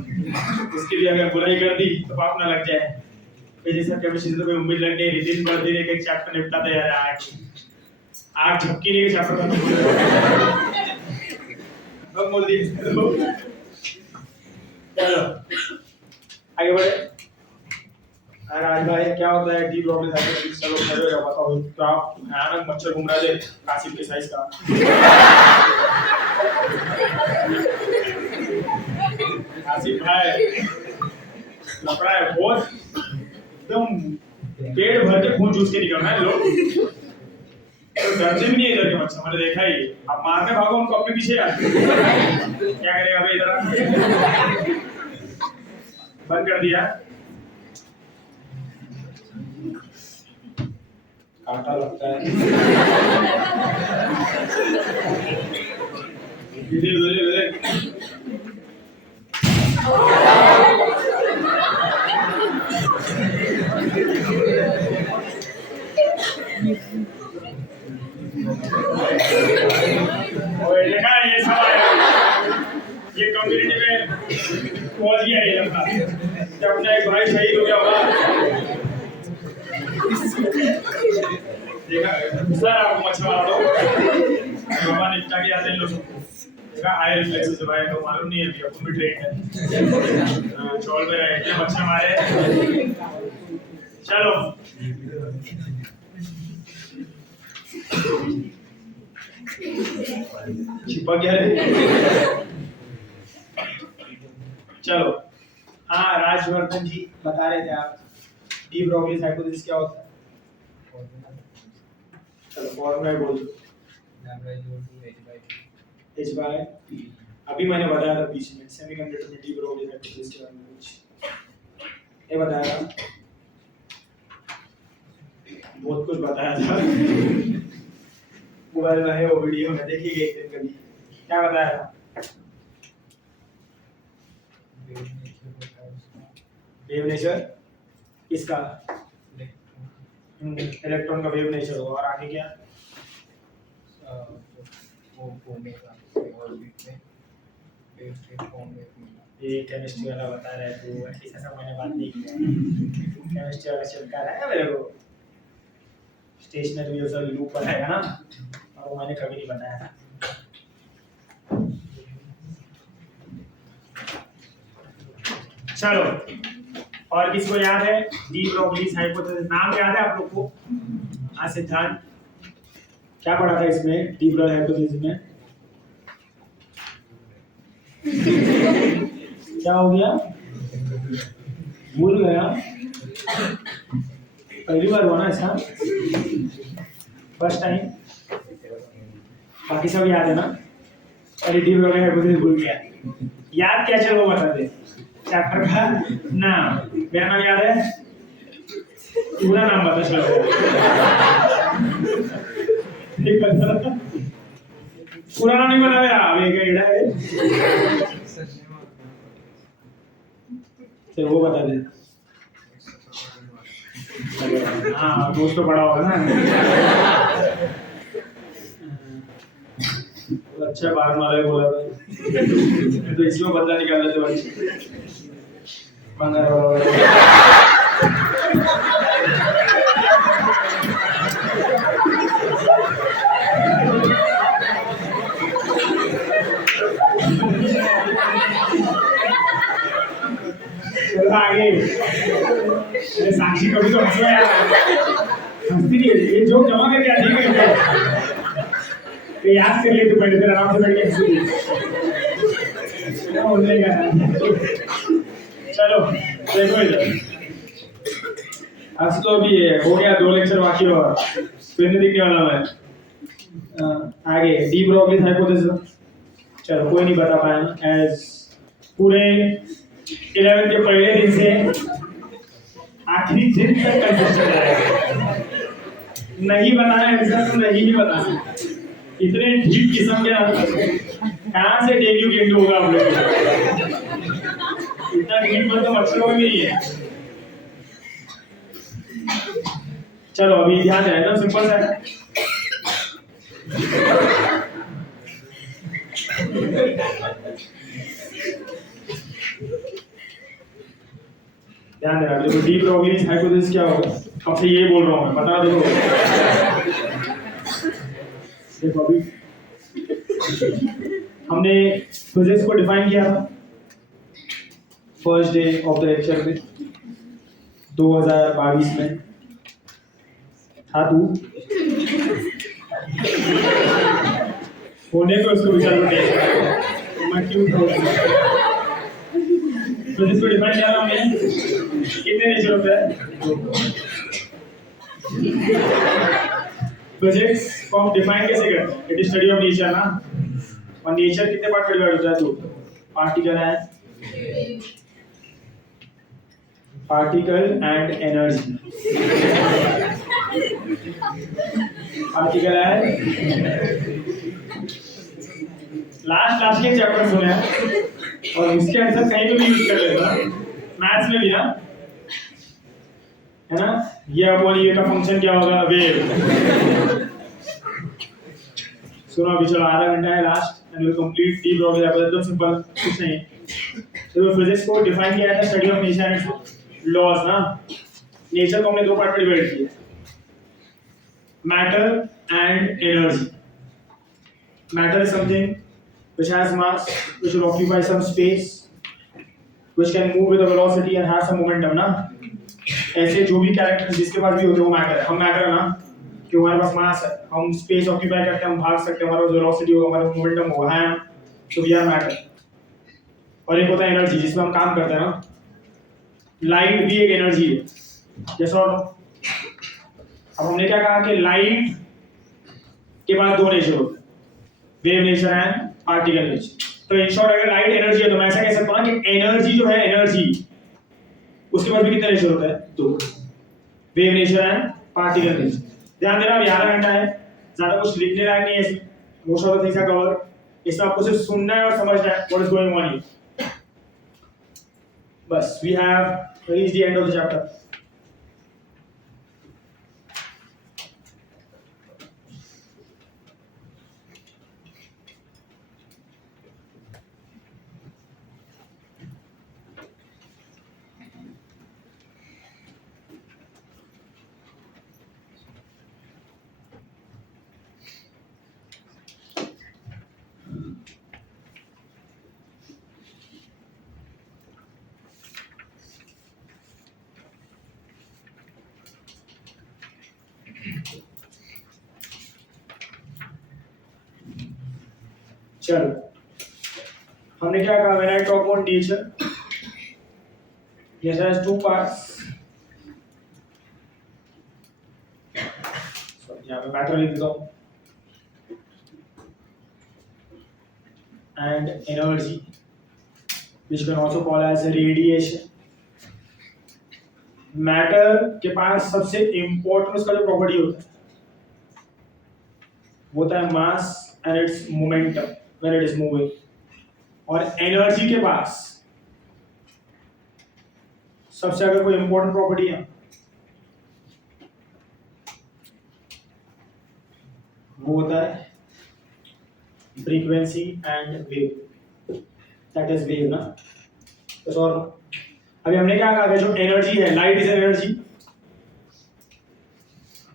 उसके लिए अगर बुराई कर दी तो पाप ना लग जाए फिजिक्स और केमिस्ट्री से तो कोई उम्मीद लग नहीं रही दिन पर दिन एक एक चैप्टर निपटाते जा रहा है आठ झपकी नहीं चैप्टर खत्म बोल दी चलो आगे बढ़े राज भाई क्या होता है डी ब्रोगली हाइपोथेसिस चलो पहले बताओ तो आप भयानक मच्छर घूम रहा है कासिफ के साइज का कासिफ भाई लपड़ा है बहुत एकदम पेट भर के खून चूस के निकलना है लोग तो डरते भी नहीं इधर के मच्छर मैंने देखा ही आप मारने भागो उनको अपने पीछे आते क्या करेगा भाई इधर बंद कर दिया कांटा लगता है देखा ये सब ये कम्युनिटी में पहुंच गया ये लड़का जब अपना एक भाई शहीद हो गया होगा देखा सर आपको मछुआरा दो बाबा निपटा के आते हैं लोग देखा हाई रिफ्लेक्सेस भाई तो मालूम नहीं है अभी अपन भी ट्रेन है चौल पे रहे इतने मच्छर मारे चलो चिपक गया चलो हाँ राजवर्धन जी बता रहे थे आप डी ब्रोगली हाइपोथेसिस क्या होता है चलो फॉर्मूला बोल दो h by अभी मैंने बताया था बीच में सेमीकंडक्टर में डी ब्रोगली हाइपोथेसिस के बारे में कुछ ये बताया बहुत कुछ बताया था मोबाइल में है वो वीडियो में देखिएगा एक दिन कभी क्या बताया था वेव नेचर किसका इलेक्ट्रॉन का वेव नेचर होगा और आगे क्या ये केमिस्ट्री वाला बता रहा है तो ऐसा सब मैंने बात नहीं की केमिस्ट्री वाला चलता रहा है मेरे को स्टेशनरी यूजर लूप बताएगा ना और वो मैंने कभी नहीं बताया था चलो और किसको याद है डी ब्रोगली हाइपोथेसिस नाम याद है आप लोग को हाँ सिद्धांत क्या पढ़ा था इसमें डी ब्रोगली हाइपोथेसिस में क्या हो गया भूल गया पहली बार हुआ ना ऐसा फर्स्ट टाइम बाकी सब याद है ना अरे डी ब्रोगली हाइपोथेसिस भूल गया याद क्या चलो बता दे चैप्टर का नाम मेरा नाम याद है पूरा नाम बता चलो पूरा नाम नहीं बता मेरा अब एक एड़ा है चलो वो बता दे हाँ दोस्त तो बड़ा होगा ना अच्छा बाहर मारे बोला तो इसमें बदला निकाल लेते बच्चे बंगाल वाला आगे अरे साक्षी कभी तो हंसो यार, हंसती नहीं है ये जोक जमा करके आती है याद कर ले तू पहले, फिर आराम से बैठ के हंसी क्या बोलेगा यार। चलो देखो इधर, आज तो अभी हो गया 2 लेक्चर बाकी और फिर नहीं दिखने वाला मैं। आगे डी ब्रोगली हाइपोथेसिस, चलो कोई नहीं बता पाया ना, एज पूरे 11th के पहले दिन से आखिरी दिन तक कंसिस्टेंट रहेगा, नहीं बताया ऐसा तो नहीं ही बताना, इतने ढीठ किस्म के कहाँ से डेंगू गेंडू होगा आप लोग, इतना ढीठ पर तो मच्छरों में भी नहीं है। चलो अभी ध्यान है एकदम सिंपल सा है। ध्यान देना, देखो डी ब्रोगली हाइपोथेसिस क्या होगा, अब से ये बोल रहा हूँ मैं, बता देखो। देखो अभी हमने फिजिक्स को डिफाइन किया था first day of the lecture में 2022 में था तू होने को उसको विचार में मैं क्यों था फिजिक्स को डिफाइन किया था हमने, कितने नेचर होते हैं फिजिक्स को हम डिफाइन कैसे करते हैं, it is study of nature ना, और नेचर कितने पार्ट में डिवाइड होता है, तो पार्टिकल है, पार्टिकल एंड एनर्जी, पार्टिकल है लास्ट के चैप्टर सुने हैं और इसके आंसर कहीं पे भी यूज कर लेते हैं, मैथ्स में भी ना, है ना, ये अपॉन ये का फंक्शन क्या होगा, वेव। सुनो अभी चलो आधा घंटा है last and will complete de Broglie hypothesis, एकदम सिंपल कुछ नहीं। तो फिजिक्स को डिफाइन किया था study of nature and laws ना, नेचर को हमने 2 पार्ट में डिवाइड किया, matter and energy. Matter is something which has mass, which will occupy some space, which can move with a velocity and have some momentum ना, ऐसे जो भी character जिसके पास भी होते हैं वो मैटर है, हम मैटर है ना, कि हमारे पास मास है, हम स्पेस ऑक्यूपाई करते हैं, हम भाग सकते हैं, हमारा वेलोसिटी होगा, हमारा मोमेंटम होगा, है तो वी आर मैटर। और एक होता है एनर्जी जिसमें हम काम करते हैं ना, लाइट भी एक एनर्जी है, जैसा अब हमने क्या कहा कि लाइट के पास 2 नेचर होते हैं, wave nature and particle nature. तो इन शॉर्ट अगर लाइट एनर्जी है तो मैं ऐसा कह सकता हूं कि एनर्जी जो है, एनर्जी उसके पास भी कितने नेचर होता है, 2, wave nature and particle nature. ध्यान देना अभी आधा घंटा है, ज्यादा कुछ लिखने लायक नहीं है इसमें, most of the things are cover, इसमें आपको सिर्फ सुनना है और समझना है what is going on here, बस we have reached the end of the chapter. चलो हमने क्या कहा, when I talk about nature, nature has 2 parts, यहाँ पे मैटर लिख देता हूँ, and energy which you can also call as radiation। Matter के पास सबसे इंपॉर्टेंट उसका जो प्रॉपर्टी होता है वो होता है mass and it's momentum when it is moving, और एनर्जी के पास सबसे अगर कोई इंपॉर्टेंट प्रॉपर्टी है वो होता है frequency and wave, that is wave ना। तो और अभी हमने क्या कहा, जो एनर्जी है, light is energy,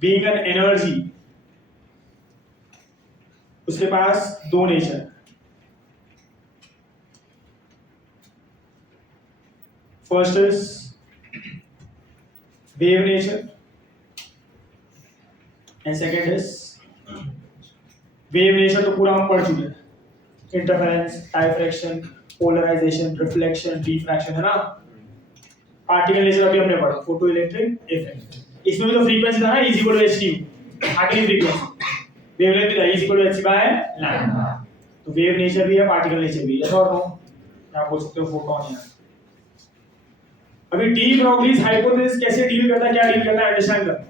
being an energy उसके पास 2 nature, first is wave nature and second is wave nature तो पूरा हम पढ़ चुके हैं, interference, diffraction, polarisation, reflection, diffraction, है ना। पार्टिकल नेचर अभी हमने पढ़ा, फोटो इलेक्ट्रिक इफेक्ट, इसमें भी तो फ्रीक्वेंसी था ना, is equal to H T, आगे फ्रीक्वेंसी वेवलेंथ भी था, is equal to H by lambda. तो वेव नेचर भी है, पार्टिकल नेचर भी है, यस और नो, आप बोल सकते हो फोटोन है। अभी डी ब्रोगलीज हाइपोथेसिस कैसे डील करता है, क्या डील करता है, अंडरस्टैंड करना।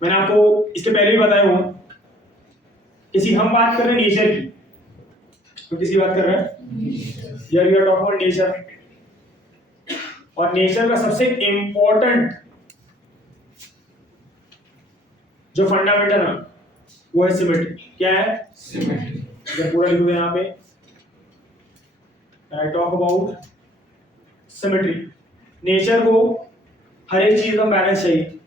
मैंने आपको इसके पहले भी बताया हूं, किसी हम बात कर रहे हैं नेचर की, तो किसी बात कर रहे हैं here we are talking about nature. और नेचर का सबसे इंपॉर्टेंट जो फंडामेंटल है वो है सिमेट्री। क्या है? सिमेट्री। अगर पूरा लिखोगे यहाँ पे, आई टॉक अबाउट सिमेट्री। नेचर को हर एक चीज एकदम बैलेंस चाहिए,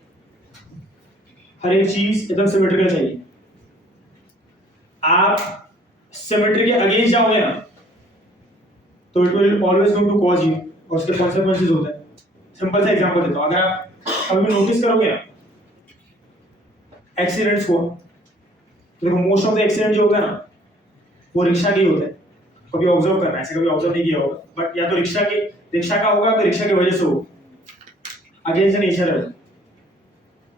हर एक चीज एकदम सिमेट्रिकल चाहिए। आप सिमेट्री के अगेंस्ट जाओगे ना तो it will always go to cause you, और उसके कॉन्सिक्वेंसेस होते हैं। सिंपल सा एग्जांपल देता हूं, अगर आप कभी नोटिस करोगे ना एक्सीडेंट्स को, देखो मोस्ट ऑफ द एक्सीडेंट जो होता है ना वो रिक्शा के ही होते हैं। कभी ऑब्जर्व करना, ऐसे कभी ऑब्जर्व नहीं किया होगा, बट या तो रिक्शा का होगा, तो रिक्शा की वजह से हो, अगेंस्ट नेचर है।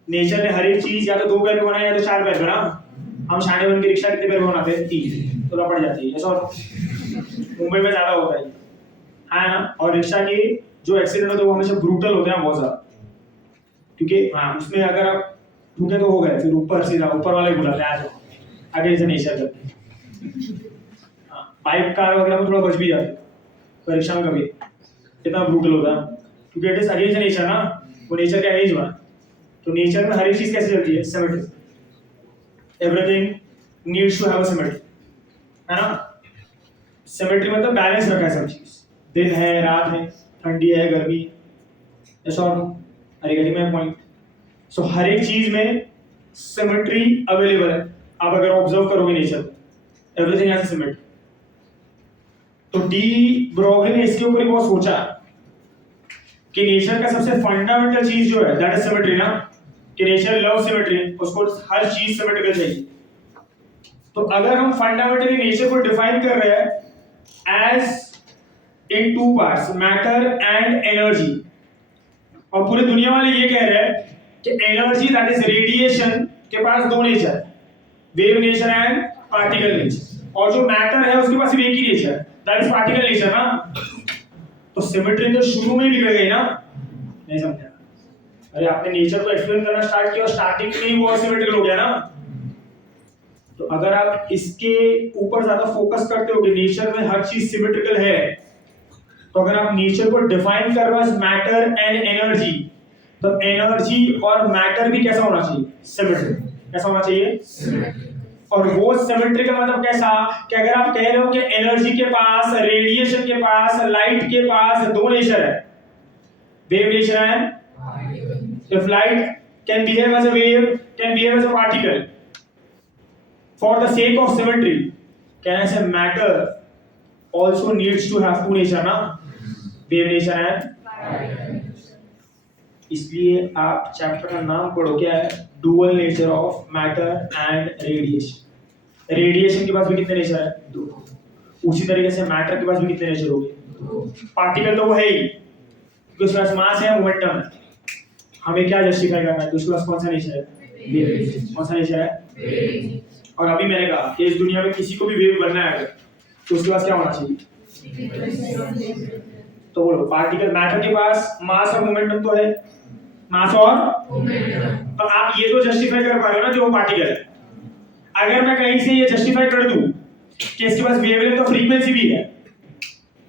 नेचर ने हर एक चीज या तो 2 पैर पे बनाया या तो 4 पैर पे ना। हम शाने बन के रिक्शा कितने पैर पे बनाते हैं? 3, तो पड़ जाती है, ऐसा मुंबई में ज्यादा होता है ना। और रिक्शा के जो एक्सीडेंट होते हैं वो हमेशा ब्रूटल होते हैं बहुत ज्यादा, क्योंकि हाँ उसमें अगर आप रुके तो हो गए, फिर ऊपर सीधा ऊपर वाले बुलाते हैं, आ जाओ आगे से नेचर करके। बाइक कार वगैरह में थोड़ा बच भी जाते, पर रिक्शा में कभी इतना ब्रूटल होता है, क्योंकि इट इज अगेंस्ट नेचर ना, वो नेचर का एज बना। तो नेचर में हर एक चीज कैसे चलती है? Symmetry. Everything needs to have a symmetry, है ना। सिमेट्री मतलब बैलेंस रखा है सब चीज, दिन है रात है, ठंडी है गर्मी, ऐसा और अरे गली में पॉइंट। सो हर एक चीज में सिमेट्री अवेलेबल है। आप अगर ऑब्जर्व करोगे nature, everything has a symmetry. तो डी ब्रोगली ने इसके ऊपर ही बहुत सोचा कि नेचर का सबसे फंडामेंटल चीज जो है दैट इज सिमेट्री ना, कि नेचर लव सिमेट्री, उसको हर चीज सिमेट्रिकल चाहिए। तो अगर हम फंडामेंटली नेचर को डिफाइन कर रहे हैं as in 2 parts, matter and energy, और पूरी दुनिया वाले ये कह रहे हैं कि एनर्जी दैट इज रेडिएशन के पास 2 nature, wave nature and particle nature, और जो मैटर है उसके पास सिर्फ एक ही nature, that is particle nature ना। तो सिमेट्री तो शुरू में ही बिगड़ गई ना, नहीं समझा? अरे आपने नेचर को एक्सप्लेन करना स्टार्ट किया और स्टार्टिंग में ही वो असिमेट्रिकल हो गया ना। तो अगर आप इसके ऊपर ज्यादा फोकस करते हो कि नेचर में हर चीज सिमेट्रिकल है, तो अगर आप नेचर को डिफाइन कर रहे हो मैटर एंड एनर्जी, तो एनर्जी और मैटर भी कैसा होना चाहिए? सिमेट्रिकल। कैसा होना चाहिए? सिमेट्रिकल। और वो सिमेट्रिकल मतलब कैसा कि अगर आप कह रहे हो कि एनर्जी के पास, रेडिएशन के पास, लाइट के पास 2 नेचर है, wave nature and if light can behave as a wave, can behave as a particle, for the sake of symmetry, can I say matter also needs to have 2 nature ना, wave nature and particle। इसलिए आप chapter का नाम पढ़ो, क्या है? Dual nature of matter and radiation. Radiation के पास भी कितने नेचर है? 2। उसी तरीके से मैटर के पास भी कितने नेचर होंगे? 2। पार्टिकल तो वो है ही, क्योंकि उसके पास मास है, मोमेंटम है। हमें क्या जस्टिफाई करना है? उसके पास कौन सा नेचर है? वेव। कौन सा नेचर है? वेव। और अभी मैंने कहा कि इस दुनिया में किसी को भी वेव बनना है तो उसके पास क्या होना चाहिए? तो बोलो, पार्टिकल मैटर के पास मास और मोमेंटम तो है, मास और मोमेंटम। तो आप ये तो जस्टिफाई कर पा रहे हो ना जो वो पार्टिकल है। अगर मैं कहीं से ये जस्टिफाई कर दूं कि इसके पास वेवलेंथ और फ्रीक्वेंसी भी है,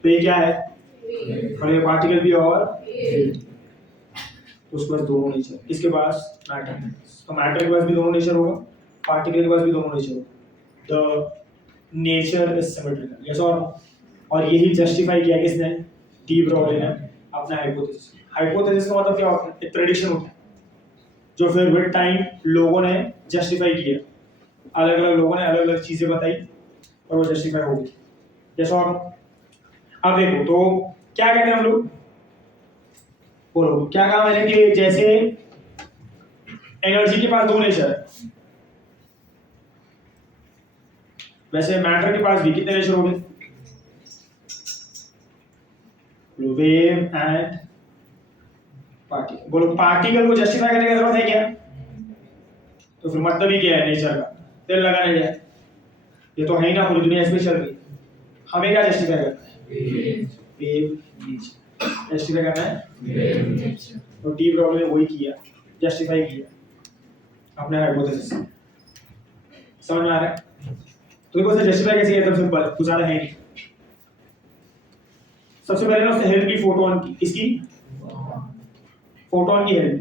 तो ये क्या है? और ये पार्टिकल भी और उसके पास 2 नेचर। इसके पास मैटर, तो मैटर के पास भी 2 नेचर होगा, पार्टिकल के पास भी 2 नेचर होगा। The nature is symmetrical, yes और यही जस्टिफाई किया किसने? डी ब्रोगली ने अपना हाइपोथेसिस। हाइपोथेसिस का मतलब क्या होता है? एक प्रेडिक्शन होता है जो फिर विद टाइम लोगों ने जस्टिफाई किया, अलग अलग लोगों ने अलग अलग चीजें बताई और वो जस्टिफाई हो गई, यस और। अब देखो तो क्या कहते हैं हम लोग, बोलो क्या कहा मैंने कि जैसे एनर्जी के पास दो नेचर है, वैसे मैटर के पास भी कितने नेचर हो गए? Wave and particle. बोलो पार्टिकल को जस्टिफाई करने की जरूरत है क्या? तो फिर मतलब ही क्या है नेचर का? तेल लगाने जाए, ये तो है ही ना, पूरी दुनिया इसमें चल रही है। हमें क्या जस्टिफाई करना है? वेव नेचर जस्टिफाई करना है वेव नेचर। तो डी प्रॉब्लम में वही किया, जस्टिफाई किया अपने हाइपोथेसिस से। समझ में आ रहा है? तो देखो सर जस्टिफाई कैसे किया? एकदम सिंपल, कुछ ज्यादा है नहीं। सबसे पहले ना उसने हेल्प की फोटोन की, किसकी? फोटोन की हेल्प।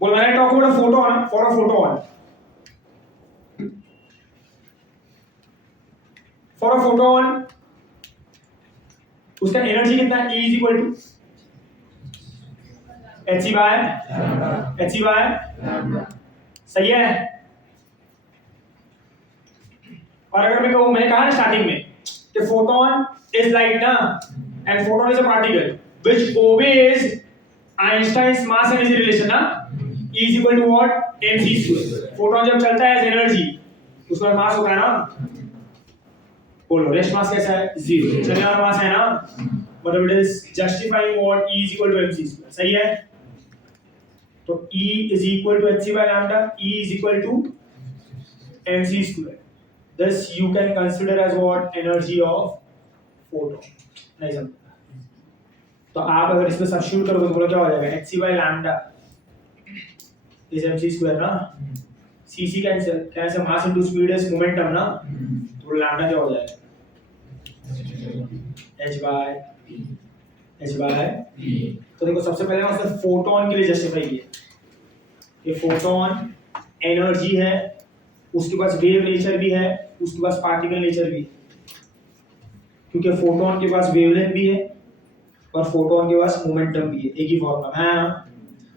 बोल मैंने talk about a photon, for a photon, for a photon उसका एनर्जी कितना है? E is equal to H by सही है। और अगर मैं कहूं, मैंने कहा ना स्टार्टिंग में कि फोटोन इज लाइट ना, and photon is a particle which obeys Einstein's mass energy relation ना, E is equal to what? mc²। Photon जब चलता है एज एनर्जी, उसका मास होता है ना, बोलो रेस्ट मास कैसा है? 0। चलने वाला मास है ना, मतलब it is justifying what E is equal to mc²। सही है। तो E is equal to hc by lambda, E is equal to mc²। Thus you can consider as what? Energy of photon। नहीं समझ? तो आप अगर इसमें सब्स्टिट्यूट करोगे तो बोलो क्या हो जाएगा? hc by lambda is mc² ना, cc कैंसिल, कैसे mass into speed is momentum ना, तो लैम्डा क्या हो जाएगा? h by p। तो देखो सबसे पहले ना उसने फोटोन के लिए जस्टिफाई किया कि फोटोन एनर्जी है, उसके पास वेव नेचर भी है, उसके पास पार्टिकल नेचर भी है, क्योंकि फोटोन के पास वेवलेंथ भी है और फोटोन के पास मोमेंटम भी है, एक ही फॉर्मूला है ना।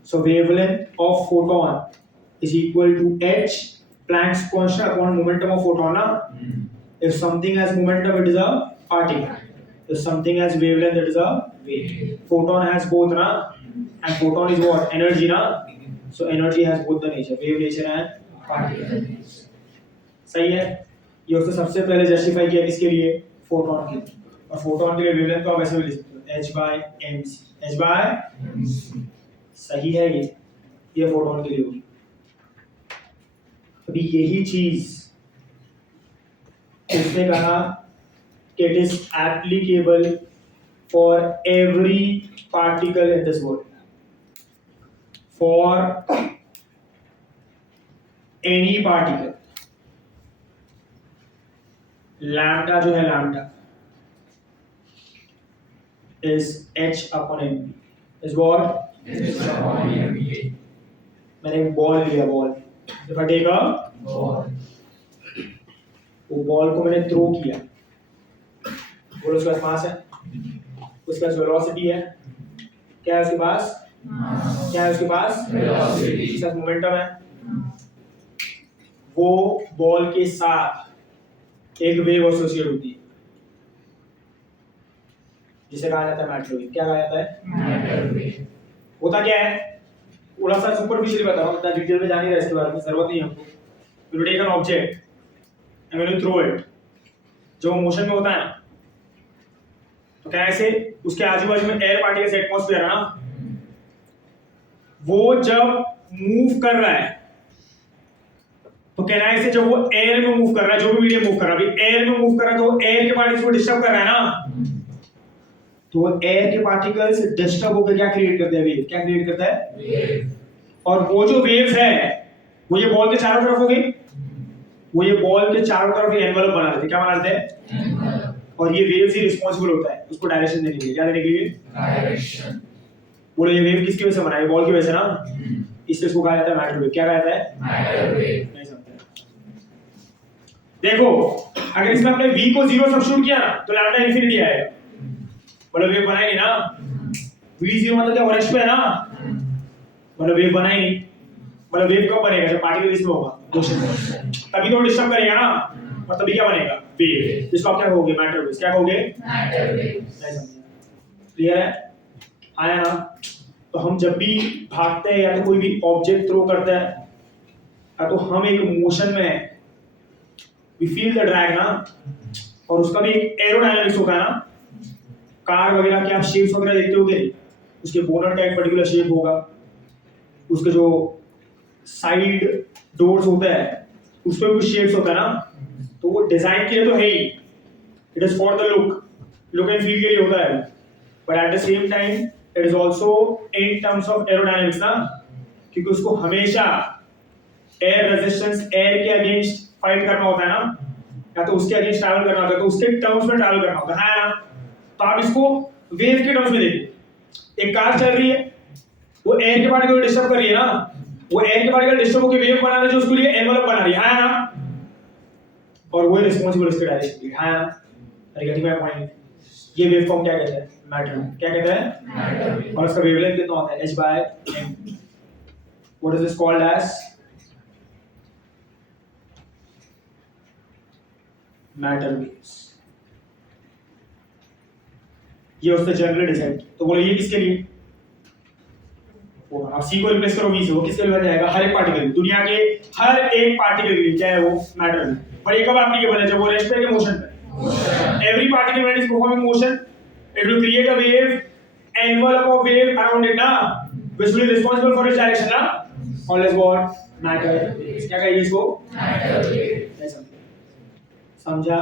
So wavelength of photon is equal to h Planck's constant upon momentum of photon ना। If something has momentum it is a particle, if something has wavelength it is a wave। Photon has both ना, and photon is what? Energy ना, so energy has both the nature, wave nature and particle nature। सही है। ये उसने सबसे पहले justify किया किसके लिए? फोटोन के लिए। और फोटोन के लिए वेवलेंथ को आप ऐसे भी लिख सकते हो h by mc, h by सही है। ये फोटोन के लिए होगी। अभी यही चीज उसने कहा कि it is applicable for every particle in this world, for any particle. Lambda जो है, lambda is h upon mv, is what? मैंने एक बॉल लिया, ball, if I take a ball, वो बॉल को मैंने थ्रो किया, बोलो उसके पास मास है, उसके पास वेलोसिटी है, क्या है उसके पास? क्या है उसके पास? वेलोसिटी। उसके पास मोमेंटम है। वो बॉल के साथ एक वेव एसोसिएट होती है जिसे कहा जाता है मैटर वेव। क्या कहा जाता है? Matter wave. होता क्या है? थोड़ा सा सुपरफिशियली बताओ, इतना डिटेल में जाने का इसके बारे में जरूरत नहीं है हमको। You take an object and when you throw it, जो मोशन में होता है ना, तो क्या ऐसे उसके आजू बाजू में एयर पार्टिकल्स, एटमॉस्फेयर है ना, वो जब मूव कर रहा है तो कहना है, जब वो एयर में मूव कर रहा है, जो भी मीडियम मूव कर रहा है, अभी एयर में मूव कर रहा है, तो एयर के पार्टिकल्स को डिस्टर्ब कर रहा है ना, तो एयर के पार्टिकल्स डिस्टर्ब होकर क्या क्रिएट करते हैं? वेव। क्या क्रिएट करता है? वेव। और वो जो वेव्स है वो ये बॉल के चारों तरफ हो गई, वो ये बॉल के चारों तरफ ये एनवेलप बना देते हैं। क्या बना देते हैं? और ये वेव्स ही रिस्पांसिबल होता है उसको डायरेक्शन देने के लिए। क्या देने के लिए? डायरेक्शन। बोलो ये वेव किसकी वजह से बना है? बॉल की वजह से ना, इसलिए इसको कहा जाता है मैटर वेव। क्या कहा जाता है? Matter wave. नहीं समझते? देखो अगर इसमें हमने v को 0 सब्स्टिट्यूट किया ना, तो लैम्डा इंफिनिटी आएगा। मतलब वेव बना ही नहीं ना, v0 मतलब क्या? ओरेस्ट पे है ना, मतलब वेव बना ही नहीं। मतलब वेव कब बनेगा? जब पार्टिकल इसमें होगा, मोशन में, तभी तो डिस्टर्ब करेगा ना, और तभी क्या बनेगा? वेव। इसको आप क्या कहोगे? Matter wave. क्या कहोगे? Matter wave. नहीं समझे? क्लियर है? आया ना? तो हम जब भी भागते हैं या तो कोई भी ऑब्जेक्ट थ्रो करता है या तो हम एक मोशन में है, वी फील द ड्रैग ना, और उसका भी एक एरोडायनामिक्स होता है ना। कार वगैरह के आप शेप्स वगैरह देखते हो कि उसके बोनट का एक पर्टिकुलर शेप होगा, उसके जो साइड डोर्स होता है उस पर कुछ शेप्स होता है ना, तो वो डिजाइन के लिए तो है ही, it is for the look and feel के लिए होता है, but at the same time it is also in terms of aerodynamics ना, क्योंकि उसको हमेशा एयर रेजिस्टेंस, एयर के अगेंस्ट फाइट करना होता है ना, या तो उसके अगेंस्ट ट्रैवल करना होता है, तो उसके टर्म्स में ट्रैवल करना होता है ना। तो आप इसको वेव के टर्म्स में देखिए, एक कार चल रही है, वो एयर के पार्टिकल डिस्टर्ब कर रही है ना, वो एयर के पार्टिकल डिस्टर्ब होकर वेव बना रही है जो उसके लिए एनवेलप बना रही है ना, और वो रिस्पांसिबल इसके डायरेक्शन के लिए है ना। अरे गेटिंग माय पॉइंट? ये वेव फॉर्म क्या कहते हैं? मैटर। क्या कहते हैं? मैटर। और उसका वेवलेंथ कितना होता है? h/m। What is this called as? Matter waves. ये उसका जनरल डिजाइन। तो बोलो ये किसके लिए? आप सी को रिप्लेस करो v से, वो किसके लिए बन जाएगा? हर एक पार्टिकल, दुनिया के हर एक पार्टिकल के लिए, चाहे वो मैटर में। पर ये कब एप्लीकेबल है? जब वो रेस्ट पे है कि मोशन पे? Every particle when is performing motion it will create a wave, envelope of wave around it ना, which will be responsible for its direction ना, called as what? Matter waves। क्या कहिए इसको? Matter wave. समझा?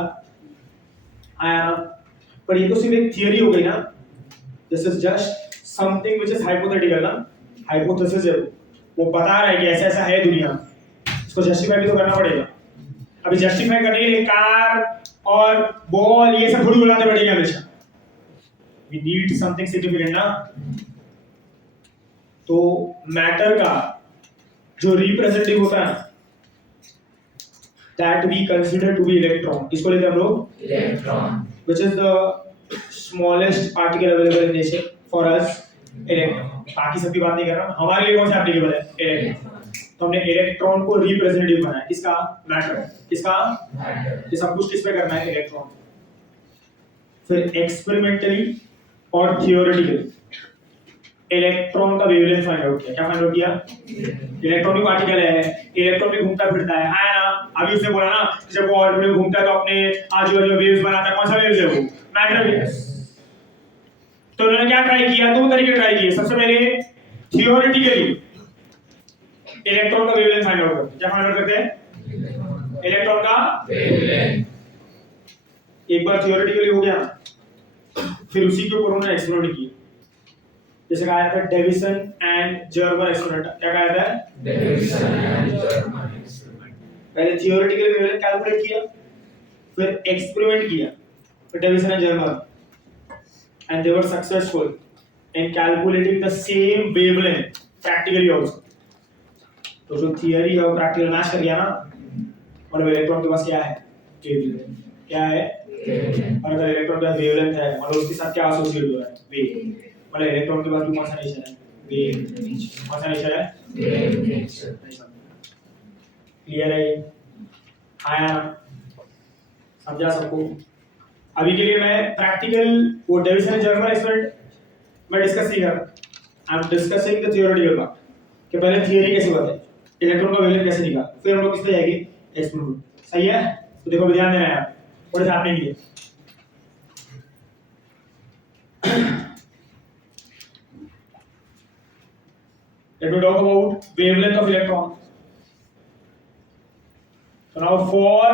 आया ना? पर ये तो सिर्फ एक थियरी हो गई ना, this is just something which is hypothetical ना, हाइपोथेसिस है, वो बता रहा है कि ऐसा ऐसा है दुनिया, इसको जस्टिफाई भी तो करना पड़ेगा। अभी जस्टिफाई करने के लिए कार और बॉल ये सब थोड़ी बुलाते बैठेंगे हमेशा, वी नीड समथिंग सिग्निफिकेंट ना। तो मैटर का जो रिप्रेजेंटेटिव होता है that we consider to be electron, इसको लेते हैं हम लोग electron, which is the smallest particle available in nature for us, electron. बाकी सबकी बात नहीं कर रहा, हमारे लिए कौन सा एप्लीकेबल है? इलेक्ट्रॉन। तो हमने इलेक्ट्रॉन को रिप्रेजेंटेटिव बनाया, किसका? मैटर। किसका? मैटर। ये सब कुछ किस पे करना है? इलेक्ट्रॉन। फिर एक्सपेरिमेंटली और थियोरेटिकली इलेक्ट्रॉन का वेवलेंथ फाइंड आउट किया। क्या फाइंड आउट किया? इलेक्ट्रॉन भी पार्टिकल है, इलेक्ट्रॉन भी घूमता फिरता है ना। अभी उसने बोला ना, जब वो ऑर्बिट में घूमता है तो अपने आजू बाजू वेव्स बनाता है, कौन सा वेव्स है वो? Matter waves. तो उन्होंने क्या ट्राई किया? दो तरीके ट्राई किए। सबसे पहले थियोरेटिकली इलेक्ट्रॉन का वेवलेंथ फाइंड आउट करते। क्या फाइंड आउट करते हैं? इलेक्ट्रॉन का वेवलेंथ। एक बार थियोरेटिकली हो गया, फिर उसी के ऊपर उन्होंने एक्सपेरिमेंट किया, जैसे कहा था डेविसन एंड जर्मर एक्सपेरिमेंट। क्या कहा था? Davisson and Germer experiment. पहले थियोरेटिकली वेवलेंथ कैलकुलेट किया, फिर एक्सपेरिमेंट किया with Davison and Germer, and they were successful in calculating the same wavelength practically also. तो जो थियरी है वो प्रैक्टिकल मैच कर गया ना, और इलेक्ट्रॉन के पास क्या है? वेवलेंथ। क्या है? और अगर इलेक्ट्रॉन का वेवलेंथ है और उसके साथ क्या एसोसिएट हो रहा है? वेव। मतलब इलेक्ट्रॉन के पास भी कौन सा नेचर है? वेव। कौन सा नेचर है? Wave nature. क्लियर है? आया? समझा सबको? अभी के लिए मैं प्रैक्टिकल वो डेविसन एंड जर्मर एक्सपेरिमेंट मैं डिस्कस नहीं कर रहा, I am discussing the theoretical part कि पहले थियरी कैसे होता है, इलेक्ट्रॉन का वेवलेंथ कैसे निकाला, फिर हम लोग किस पे जाएंगे? एक्सपेरिमेंट। सही है? तो देखो ध्यान देना है, what is happening here. Let me talk about wavelength of electron. So now for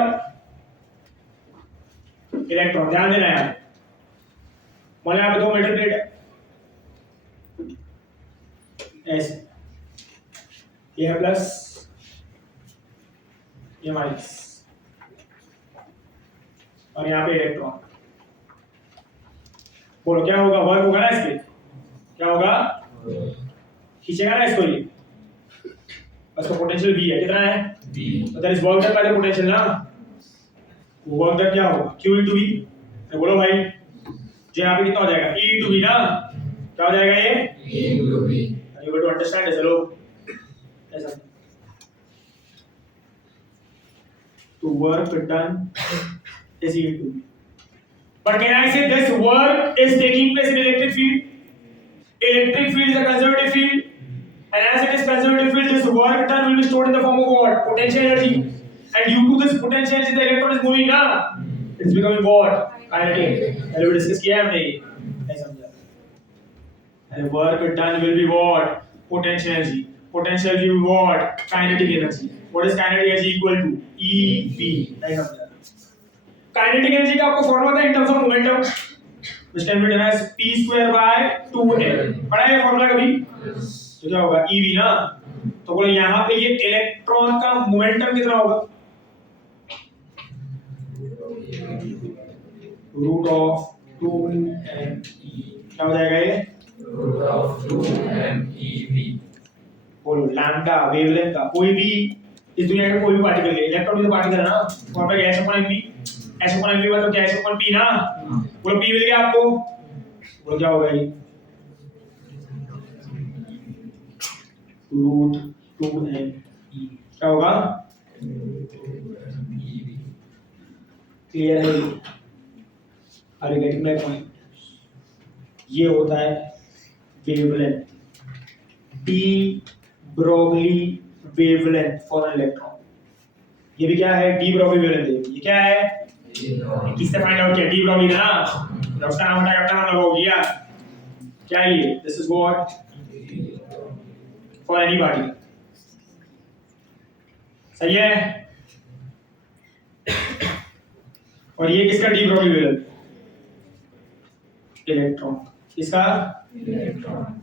electron ध्यान देना यार, मान यहाँ पे दो मेटल प्लेट है ऐसे, ये है प्लस, ये माइनस, और यहाँ पे इलेक्ट्रॉन। बोलो क्या होगा? वर्क होगा ना इसके? क्या होगा? खींचेगा ना इसको ये, उसका पोटेंशियल V है, कितना है? V। तो that is work done by the potential ना, वर्क डन क्या होगा? Q into V। तो बोलो भाई जो यहाँ पे कितना हो जाएगा? E into V ना, क्या हो जाएगा ये? E into V। You got to understand this, hello? ऐसा तो work done is E into V. But can I say this work is taking place in electric field? Electric field is a conservative field, and as it is conservative field, this work done will be stored in the form of what? Potential energy. And due to this potential energy, the electron is moving ना, it's becoming what? Kinetic. पहले भी discuss किया है हमने, नहीं समझा? And work done will be what? Potential energy. Potential will be what? Kinetic energy. What is kinetic energy equal to? EV. नहीं समझा? Kinetic energy का आपको फॉर्मूला था in terms of momentum. which can be written as p square by 2l. पढ़ा है formula कभी? तो क्या होगा? ev ना, तो बोलो यहाँ पे ये इलेक्ट्रॉन का मोमेंटम कितना होगा? रूट ऑफ 2m, क्या हो जाएगा ये? Root of 2m ev. बोलो लैम्डा वेवलेंथ का कोई भी इस दुनिया का कोई भी पार्टिकल ले, इलेक्ट्रॉन भी तो पार्टिकल है ना, फॉर्मूला क्या है? h/mv, h/mv मतलब क्या है? h/p ना, बोलो p मिल गया आपको, बोलो क्या होगा ये? रूट 2m, क्या होगा? क्लियर है? Are you getting my point? ये होता है wavelength, de Broglie wavelength for an electron. ये भी क्या है? De Broglie wavelength. ये क्या है? किससे फाइंड आउट किया? डी ब्रोगली ना, तो उसका नाम हटा के अपना नाम लगाओ गया क्या ये? This is what for any particle. सही है? और ये किसका डी ब्रोगली वेवलेंथ? इलेक्ट्रॉन। इसका इलेक्ट्रॉन।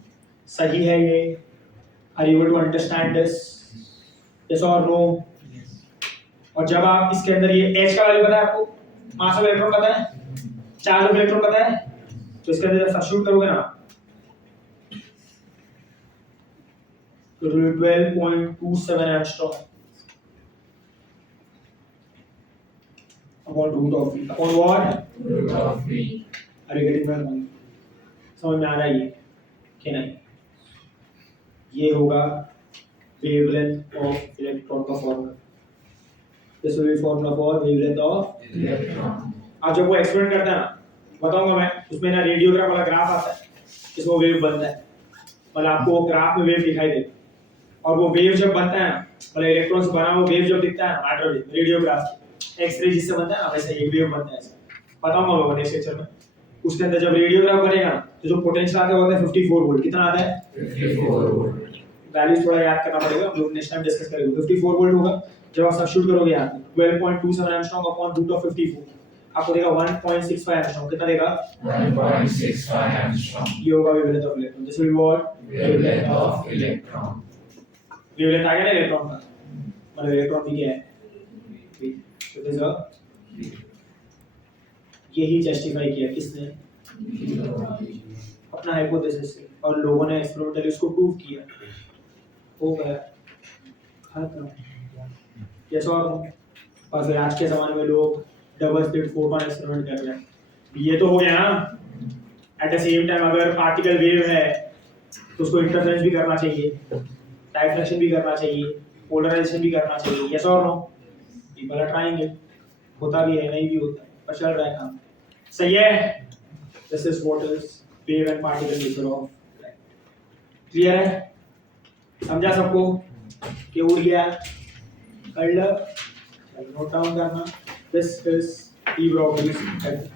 सही है ये? Are you able to understand this? Yes और नो? और जब आप इसके अंदर ये H का वैल्यू पता है आपको, मास ऑफ इलेक्ट्रॉन पता है, चार्ज ऑफ इलेक्ट्रॉन पता है, तो इसके अंदर सब्स्टिट्यूट करोगे ना तो 12.27 angstrom upon root of v upon what? Root of v। Are you getting my point? समझ में आ रहा है ये कि नहीं? ये होगा वेवलेंथ ऑफ इलेक्ट्रॉन का formula. This will B formula for wavelength of electron. आप जब वो एक्सपेरिमेंट करते हैं ना, बताऊंगा मैं, उसमें ना रेडियोग्राफ वाला ग्राफ आता है, इसमें वेव बनता है, मतलब आपको वो ग्राफ में वेव दिखाई देगा, और वो वेव जब बनता है ना, मतलब इलेक्ट्रॉन से बना हुआ वेव जब दिखता है मैटर वेव, रेडियोग्राफ एक्सरे जिससे बनता है ना, वैसे एक वेव बनता है ऐसा। बताऊंगा मैं नेक्स्ट लेक्चर में। उसके अंदर जब रेडियोग्राफ बनेगा तो जो पोटेंशियल आता है वो आता है 54 वोल्ट। कितना आता है? 54 वोल्ट। वैल्यूज थोड़ा याद करना पड़ेगा, हम लोग नेक्स्ट टाइम डिस्कस करेंगे। 54 वोल्ट होगा जब आप सब्स्टिट्यूट करोगे यहाँ पे 12.27 एंगस्ट्रॉम अपॉन रूट ऑफ 54, आपको देगा 1.65 एंगस्ट्रॉम। कितना देगा? 1.65 एंगस्ट्रॉम। ये होगा wavelength of electron. This will be what? Wavelength of electron. Wavelength आ गया ना इलेक्ट्रॉन का, मतलब इलेक्ट्रॉन भी क्या है? तो दिस यही जस्टिफाई किया किसने? अपना हाइपोथेसिस से, और लोगों ने एक्सपेरिमेंटली उसको प्रूव किया, हो गया खत्म। यस और नो? और फिर आज के ज़माने में लोग डबल स्लिट फोटॉन एक्सपेरिमेंट कर रहे हैं। ये तो हो गया ना। एट द सेम टाइम अगर पार्टिकल वेव है तो उसको इंटरफेरेंस भी करना चाहिए, डायफ्लेक्शन भी करना चाहिए, पोलराइजेशन भी करना चाहिए। यस और no? People are trying it. होता भी है, नहीं भी होता, पर चल रहा है काम। सही है? This is what is wave and particle nature of light. Clear है? समझा सबको? कि उड़ गया? कर लो, नोट डाउन करना। This is de Broglie's method।